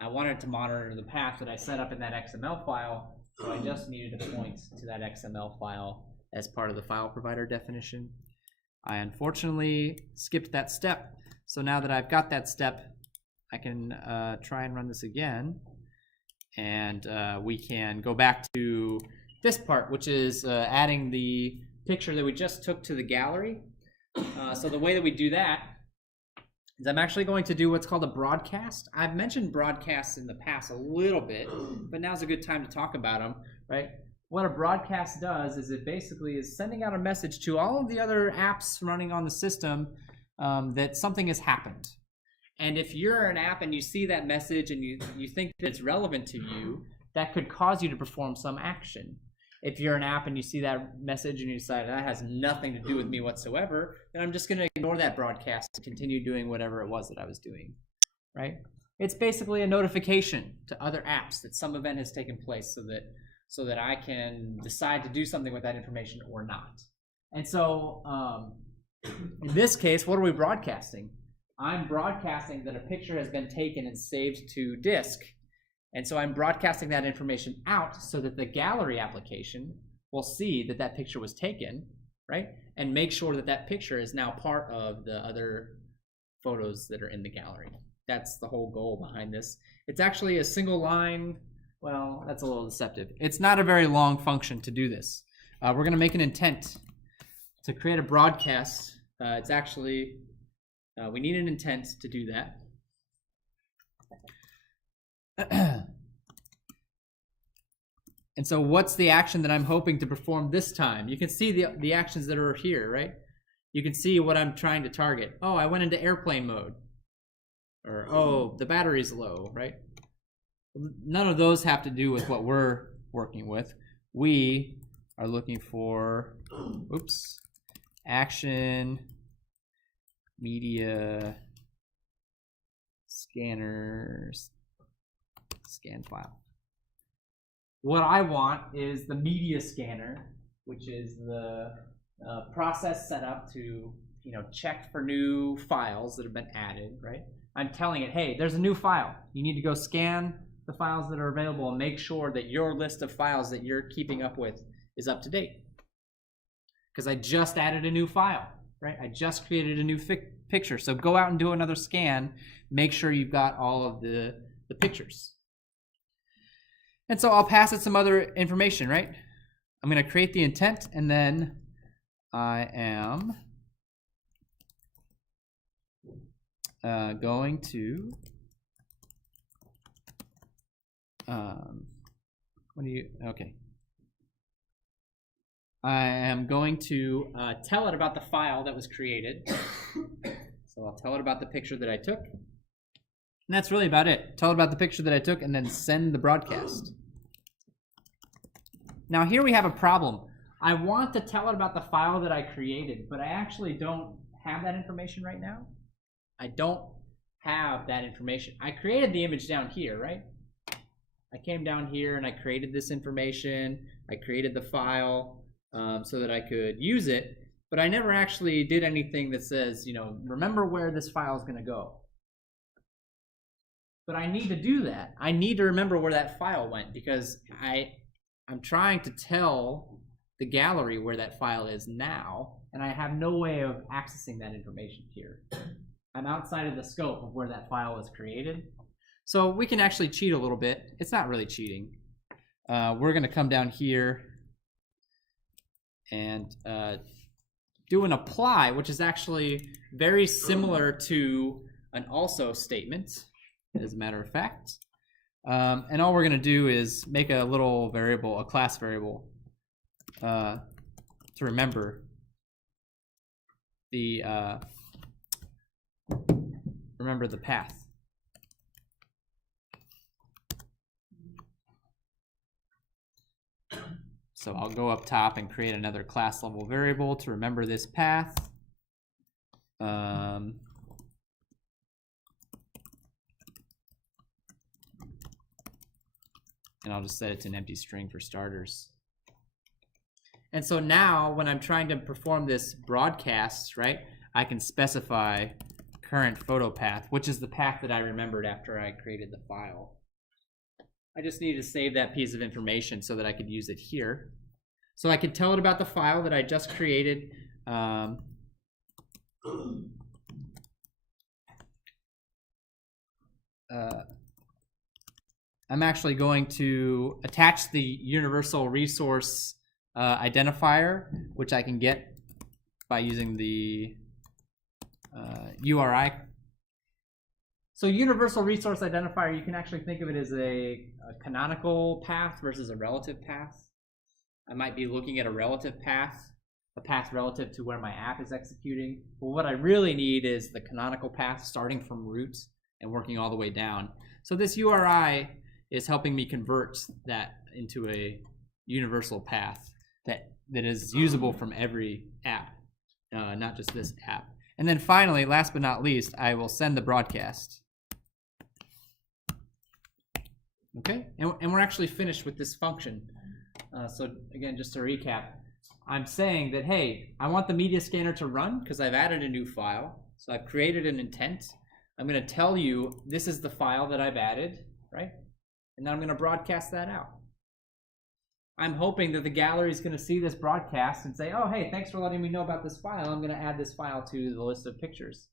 I wanted to monitor the path that I set up in that XML file, so I just needed to point to that XML file as part of the file provider definition. I unfortunately skipped that step. So now that I've got that step, I can try and run this again. And we can go back to this part, which is adding the picture that we just took to the gallery. So the way that we do that is I'm actually going to do what's called a broadcast. I've mentioned broadcasts in the past a little bit, but now's a good time to talk about them, right? What a broadcast does is it basically is sending out a message to all of the other apps running on the system that something has happened. And if you're an app and you see that message and you think that it's relevant to you, that could cause you to perform some action. If you're an app and you see that message and you decide that has nothing to do with me whatsoever, then I'm just going to ignore that broadcast and continue doing whatever it was that I was doing, right? It's basically a notification to other apps that some event has taken place so that I can decide to do something with that information or not. And so in this case, what are we broadcasting? I'm broadcasting that a picture has been taken and saved to disk. And so I'm broadcasting that information out so that the gallery application will see that that picture was taken, right? And make sure that that picture is now part of the other photos that are in the gallery. That's the whole goal behind this. It's actually a single line. Well, that's a little deceptive. It's not a very long function to do this. We're going to make an intent to create a broadcast. It's actually, we need an intent to do that. And so what's the action that I'm hoping to perform this time? You can see the actions that are here, right? You can see what I'm trying to target. Oh, I went into airplane mode. Or, oh, the battery's low, right? None of those have to do with what we're working with. We are looking for, oops, action, media, scanners, scan file. What I want is the media scanner, which is the process set up to, check for new files that have been added, right? I'm telling it, hey, there's a new file. You need to go scan the files that are available and make sure that your list of files that you're keeping up with is up to date. Because I just added a new file, right? I just created a new picture. So go out and do another scan. Make sure you've got all of the pictures. And so I'll pass it some other information, right? I'm going to create the intent, and then I am going to I am going to tell it about the file that was created. So I'll tell it about the picture that I took. And that's really about it. Tell it about the picture that I took and then send the broadcast. Now here we have a problem. I want to tell it about the file that I created, but I actually don't have that information right now. I don't have that information. I created the image down here, right? I came down here and I created this information. I created the file so that I could use it, but I never actually did anything that says, remember where this file is going to go. But I need to do that. I need to remember where that file went because I'm trying to tell the gallery where that file is now, and I have no way of accessing that information here. I'm outside of the scope of where that file was created. So we can actually cheat a little bit. It's not really cheating. We're going to come down here and do an apply, which is actually very similar to an also statement, as a matter of fact. And all we're going to do is make a little variable, a class variable, to remember the path. So I'll go up top and create another class level variable to remember this path. And I'll just set it to an empty string for starters. And so now when I'm trying to perform this broadcast, right, I can specify current photo path, which is the path that I remembered after I created the file. I just need to save that piece of information so that I could use it here. So I could tell it about the file that I just created. I'm actually going to attach the universal resource identifier, which I can get by using the URI. So universal resource identifier, you can actually think of it as a canonical path versus a relative path. I might be looking at a relative path, a path relative to where my app is executing. But what I really need is the canonical path starting from root and working all the way down. So this URI is helping me convert that into a universal path that is usable from every app, not just this app. And then finally, last but not least, I will send the broadcast. Okay, and we're actually finished with this function. So again, just to recap, I'm saying that, hey, I want the media scanner to run because I've added a new file. So I've created an intent. I'm going to tell you this is the file that I've added, right? And then I'm going to broadcast that out. I'm hoping that the gallery is going to see this broadcast and say, oh, hey, thanks for letting me know about this file. I'm going to add this file to the list of pictures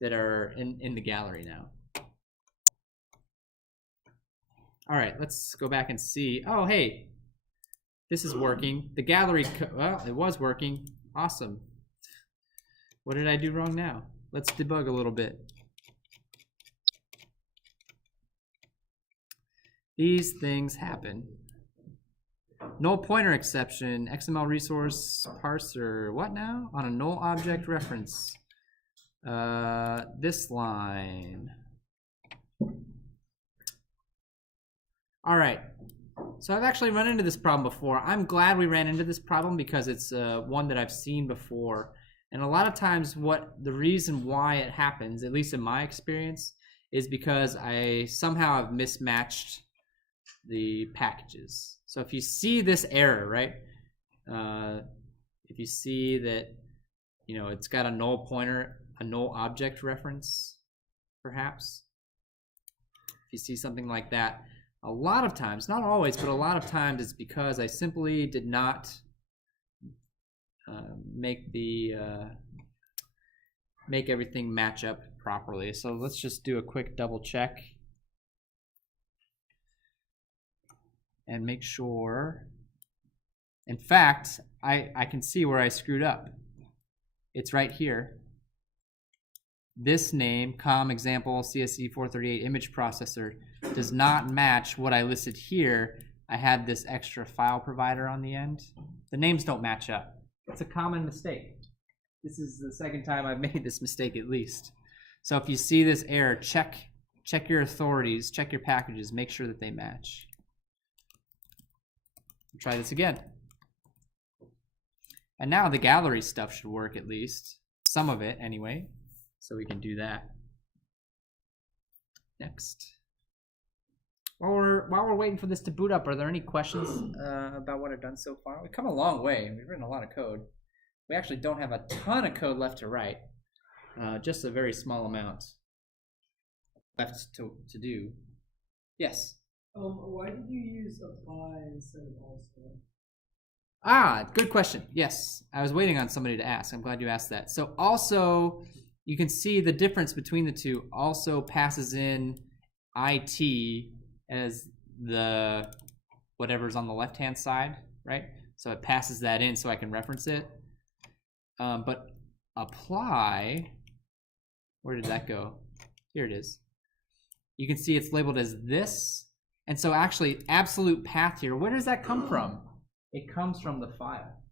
that are in the gallery now. All right, let's go back and see. Oh, hey, this is working. The gallery, well, it was working. Awesome. What did I do wrong now? Let's debug a little bit. These things happen. Null pointer exception, XML resource parser. What now? On a null object reference. This line. All right. So I've actually run into this problem before. I'm glad we ran into this problem because it's one that I've seen before. And a lot of times the reason why it happens, at least in my experience, is because I somehow have mismatched the packages. So if you see this error, right? If you see that, it's got a null pointer, a null object reference, perhaps. If you see something like that, a lot of times, not always, but a lot of times it's because I simply did not make everything match up properly. So let's just do a quick double check and make sure. In fact, I can see where I screwed up. It's right here. This name, com example CSE438 image processor, does not match what I listed here. I had this extra file provider on the end. The names don't match up. It's a common mistake. This is the second time I've made this mistake at least. So if you see this error, check your authorities, check your packages, make sure that they match. Try this again. And now the gallery stuff should work at least. Some of it anyway. So we can do that. Next. While we're waiting for this to boot up, are there any questions about what I've done so far? We've come a long way. We've written a lot of code. We actually don't have a ton of code left to write. Just a very small amount left to do. Yes? Why did you use apply instead of also? Ah, good question. Yes, I was waiting on somebody to ask. I'm glad you asked that. So also, you can see the difference between the two. Also passes in IT as the whatever's on the left-hand side, right? So it passes that in so I can reference it. But apply, where did that go? Here it is. You can see it's labeled as this. And so actually, absolute path here, where does that come from? It comes from the file.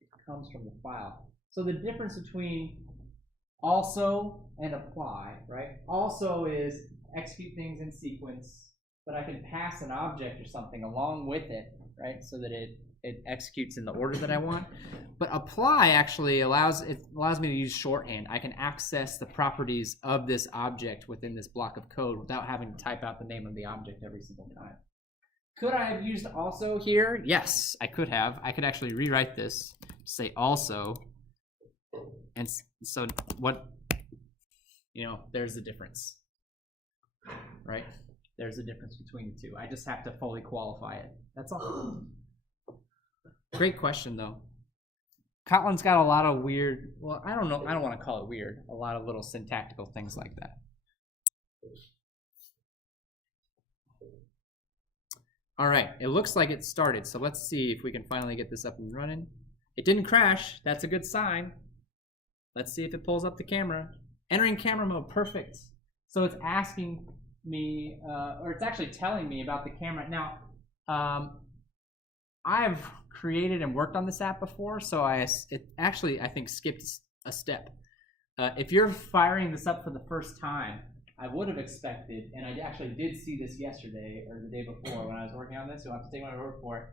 It comes from the file. So the difference between also and apply, right? Also is execute things in sequence, but I can pass an object or something along with it, right? So that it executes in the order that I want. But apply actually allows me to use shorthand. I can access the properties of this object within this block of code without having to type out the name of the object every single time. Could I have used also here? Yes, I could have. I could actually rewrite this to say also. And so what, there's the difference, right? There's a difference between the two. I just have to fully qualify it. That's all. Great question, though. Kotlin's got a lot of weird, well, I don't know, I don't want to call it weird, a lot of little syntactical things like that. All right, it looks like it started, so let's see if we can finally get this up and running. It didn't crash, that's a good sign. Let's see if it pulls up the camera. Entering camera mode, perfect. So it's asking me, or it's actually telling me about the camera. Now, I've created and worked on this app before, so it actually, I think, skipped a step. If you're firing this up for the first time, I would have expected, and I actually did see this yesterday or the day before when I was working on this, you'll have to take my word for it,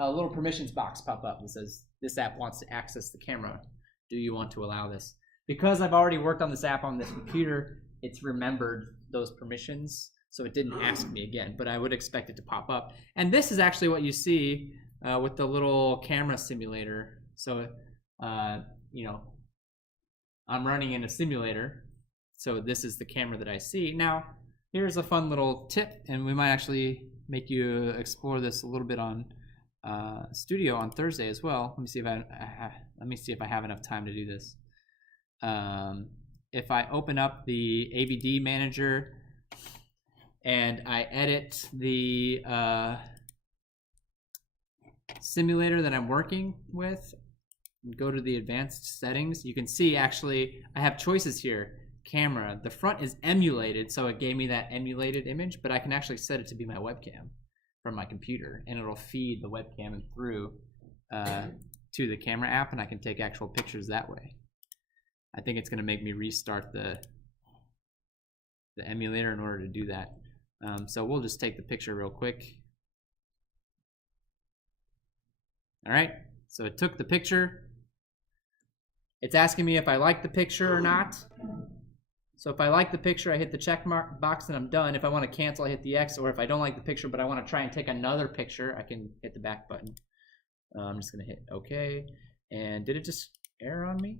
a little permissions box pop up that says, this app wants to access the camera. Do you want to allow this? Because I've already worked on this app on this computer, it's remembered those permissions, so it didn't ask me again, but I would expect it to pop up. And this is actually what you see with the little camera simulator. So, you know, I'm running in a simulator, so this is the camera that I see. Now, here's a fun little tip, and we might actually make you explore this a little bit on Studio on Thursday as well. Let me see if I have enough time to do this. If I open up the AVD manager and I edit the simulator that I'm working with, and go to the advanced settings, you can see actually I have choices here. Camera, the front is emulated, so it gave me that emulated image, but I can actually set it to be my webcam from my computer, and it'll feed the webcam through to the camera app, and I can take actual pictures that way. I think it's going to make me restart the emulator in order to do that. So we'll just take the picture real quick. All right, so it took the picture. It's asking me if I like the picture or not. So if I like the picture, I hit the check mark box and I'm done. If I want to cancel, I hit the X, or if I don't like the picture but I want to try and take another picture, I can hit the back button. I'm just going to hit OK. And did it just error on me?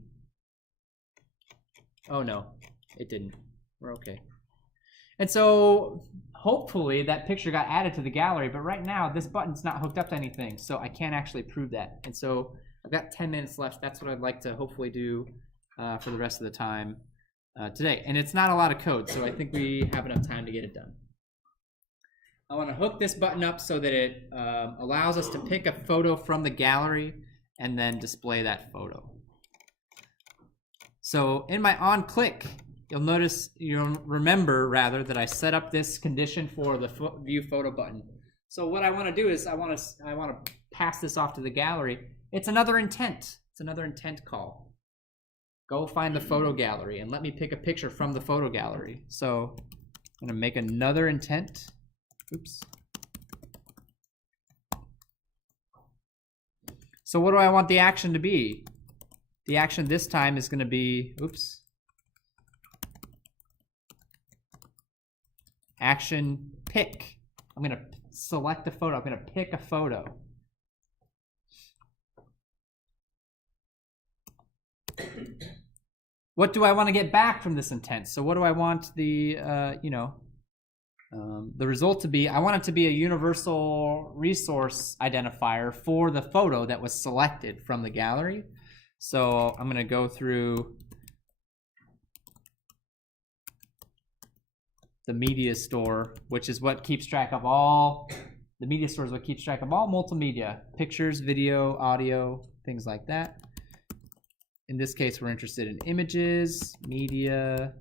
Oh no, it didn't. We're okay. And so hopefully that picture got added to the gallery, but right now this button's not hooked up to anything, so I can't actually prove that. And so I've got 10 minutes left. That's what I'd like to hopefully do for the rest of the time today. And it's not a lot of code, so I think we have enough time to get it done. I want to hook this button up so that it allows us to pick a photo from the gallery and then display that photo. So in my onClick, you'll remember rather that I set up this condition for the view photo button. So what I want to do is I want to pass this off to the gallery. It's another intent. It's another intent call. Go find the photo gallery and let me pick a picture from the photo gallery. So I'm going to make another intent. Oops. So what do I want the action to be? The action this time is going to be, oops. Action pick. I'm going to select a photo. I'm going to pick a photo. What do I want to get back from this intent? So what do I want the the result to be? I want it to be a universal resource identifier for the photo that was selected from the gallery. So I'm going to go through the media store, which is what keeps track of all, the media store is what keeps track of all multimedia, pictures, video, audio, things like that. In this case, we're interested in images, media,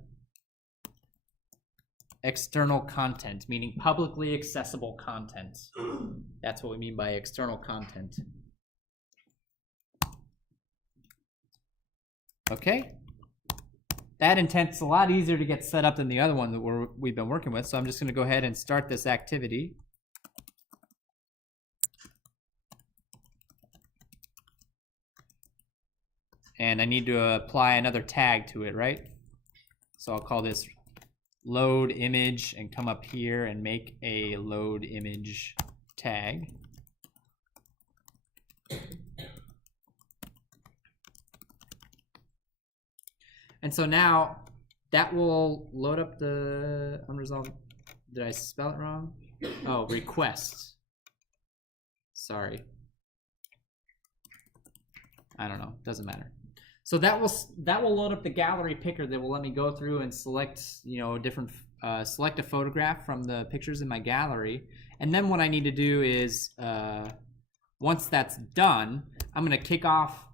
external content, meaning publicly accessible content. That's what we mean by external content. Okay. That intent's a lot easier to get set up than the other one that we've been working with. So I'm just going to go ahead and start this activity. And I need to apply another tag to it, right? So I'll call this load image and come up here and make a load image tag. And so now that will load up the unresolved, did I spell it wrong? Oh, request. Sorry. I don't know, doesn't matter. So that will load up the gallery picker that will let me go through and select, select a photograph from the pictures in my gallery. And then what I need to do is, once that's done, I'm going to kick off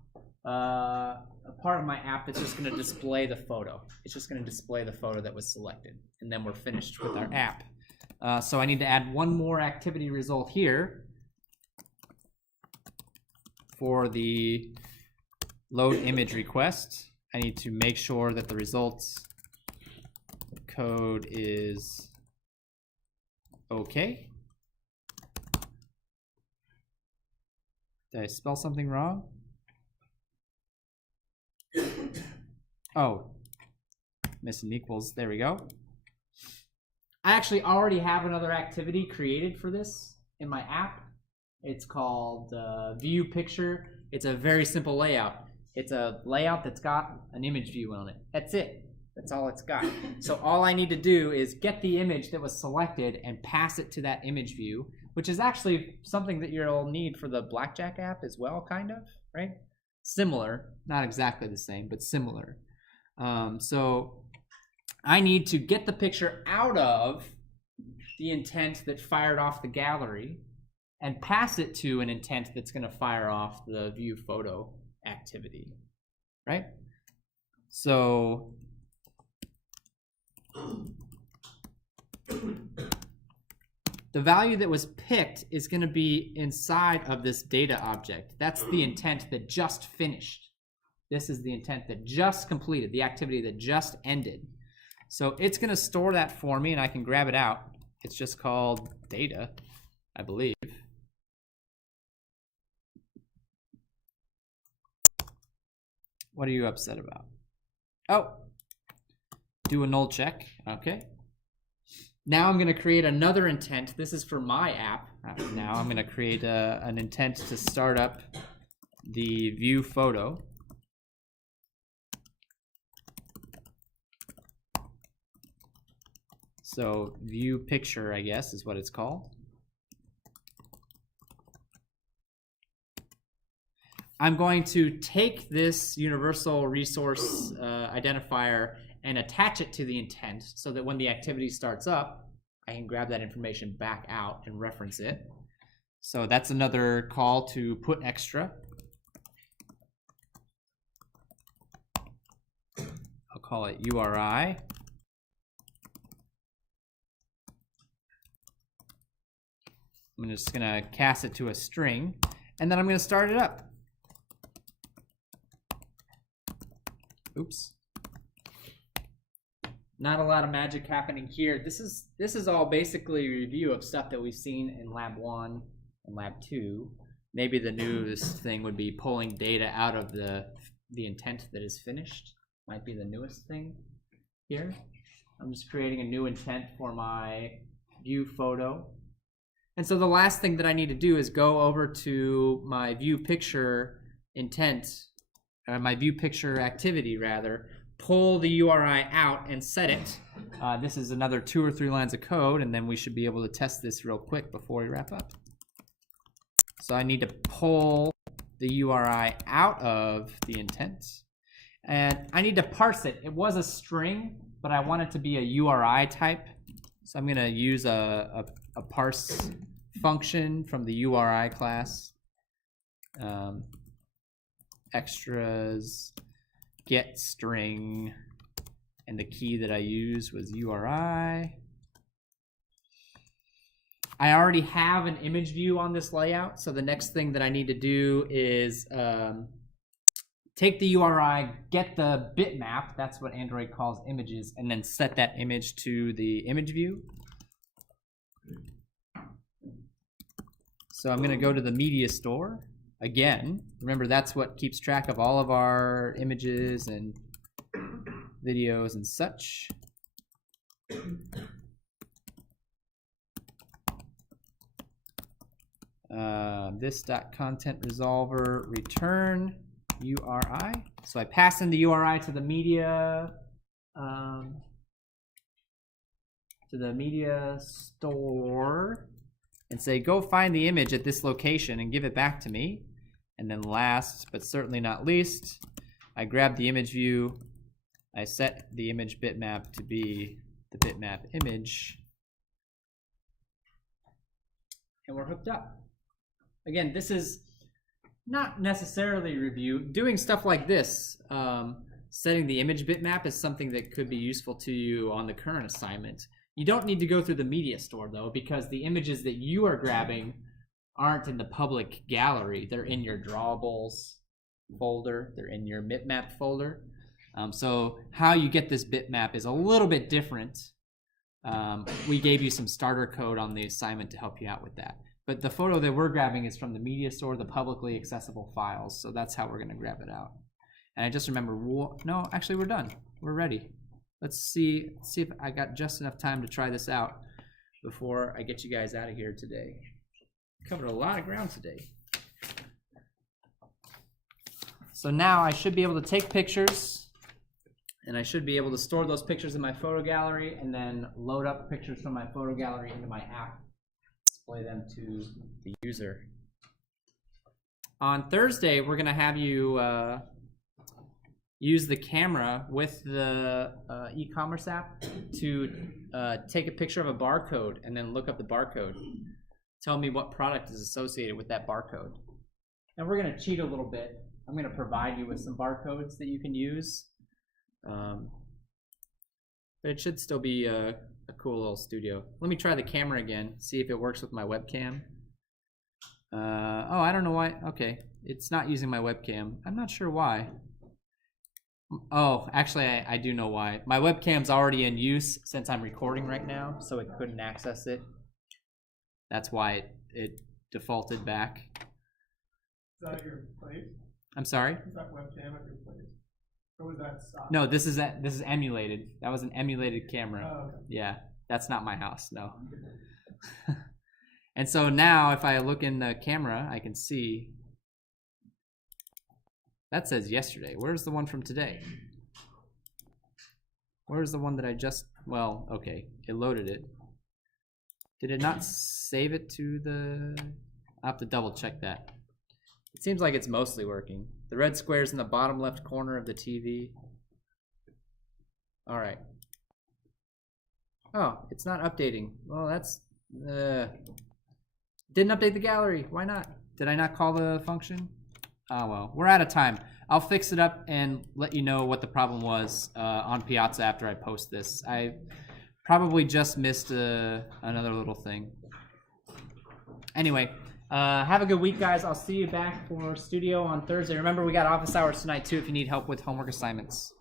a part of my app that's just going to display the photo. It's just going to display the photo that was selected, and then we're finished with our app. So I need to add one more activity result here for the load image request. I need to make sure that the results code is okay. Did I spell something wrong? Oh, missing equals. There we go. I actually already have another activity created for this in my app. It's called View Picture. It's a very simple layout. It's a layout that's got an image view on it. That's it. That's all it's got. So all I need to do is get the image that was selected and pass it to that image view, which is actually something that you'll need for the Blackjack app as well, kind of, right? Similar, not exactly the same, but similar. So I need to get the picture out of the intent that fired off the gallery and pass it to an intent that's going to fire off the view photo activity, right? So the value that was picked is going to be inside of this data object. That's the intent that just finished. This is the intent that just completed, the activity that just ended. So it's going to store that for me, and I can grab it out. It's just called data, I believe. What are you upset about? Oh, do a null check. Okay. Now I'm going to create another intent. This is for my app. Now I'm going to create an intent to start up the view photo. So view picture, I guess, is what it's called. I'm going to take this universal resource identifier and attach it to the intent so that when the activity starts up, I can grab that information back out and reference it. So that's another call to put extra. I'll call it URI. I'm just going to cast it to a string, and then I'm going to start it up. Oops. Not a lot of magic happening here. This is all basically a review of stuff that we've seen in Lab 1 and Lab 2. Maybe the newest thing would be pulling data out of the intent that is finished. Might be the newest thing here. I'm just creating a new intent for my view photo. And so the last thing that I need to do is go over to my view picture intent, my view picture activity rather, pull the URI out and set it. This is another 2 or 3 lines of code, and then we should be able to test this real quick before we wrap up. So I need to pull the URI out of the intent, and I need to parse it. It was a string, but I want it to be a URI type. So I'm going to use a parse function from the URI class. Extras, get string, and the key that I used was URI. I already have an image view on this layout, so the next thing that I need to do is take the URI, get the bitmap, that's what Android calls images, and then set that image to the image view. So I'm going to go to the media store again. Remember, that's what keeps track of all of our images and videos and such. This.content resolver return URI. So I pass in the URI to the media store and say, go find the image at this location and give it back to me. And then last, but certainly not least, I grabbed the image view. I set the image bitmap to be the bitmap image. And we're hooked up. Again, this is not necessarily review. Doing stuff like this, setting the image bitmap is something that could be useful to you on the current assignment. You don't need to go through the media store though, because the images that you are grabbing aren't in the public gallery. They're in your drawables folder. They're in your bitmap folder. So how you get this bitmap is a little bit different. We gave you some starter code on the assignment to help you out with that. But the photo that we're grabbing is from the media store, the publicly accessible files. So that's how we're going to grab it out. And I just remember, no, actually we're done. We're ready. Let's see if I got just enough time to try this out before I get you guys out of here today. Covered a lot of ground today. So now I should be able to take pictures, and I should be able to store those pictures in my photo gallery and then load up pictures from my photo gallery into my app, display them to the user. On Thursday, we're going to have you use the camera with the e-commerce app to take a picture of a barcode and then look up the barcode. Tell me what product is associated with that barcode. And we're going to cheat a little bit. I'm going to provide you with some barcodes that you can use. But it should still be a cool little studio. Let me try the camera again, see if it works with my webcam. Oh, I don't know why. Okay, it's not using my webcam. I'm not sure why. Oh, actually, I do know why. My webcam's already in use since I'm recording right now, so it couldn't access it. That's why it defaulted back. Is that at your place? I'm sorry? Is that webcam at your place? Or was that stopped? No, this is emulated. That was an emulated camera. Oh, okay. Yeah, that's not my house, no. And so now if I look in the camera, I can see that says yesterday. Where's the one from today? Where's the one that I just, well, okay, it loaded it. Did it not save it to the, I'll have to double check that. It seems like it's mostly working. The red square's in the bottom left corner of the TV. All right. Oh, it's not updating. Well, that's, didn't update the gallery. Why not? Did I not call the function? Oh, well, we're out of time. I'll fix it up and let you know what the problem was on Piazza after I post this. I probably just missed another little thing. Anyway, have a good week, guys. I'll see you back for studio on Thursday. Remember, we got office hours tonight, too, if you need help with homework assignments.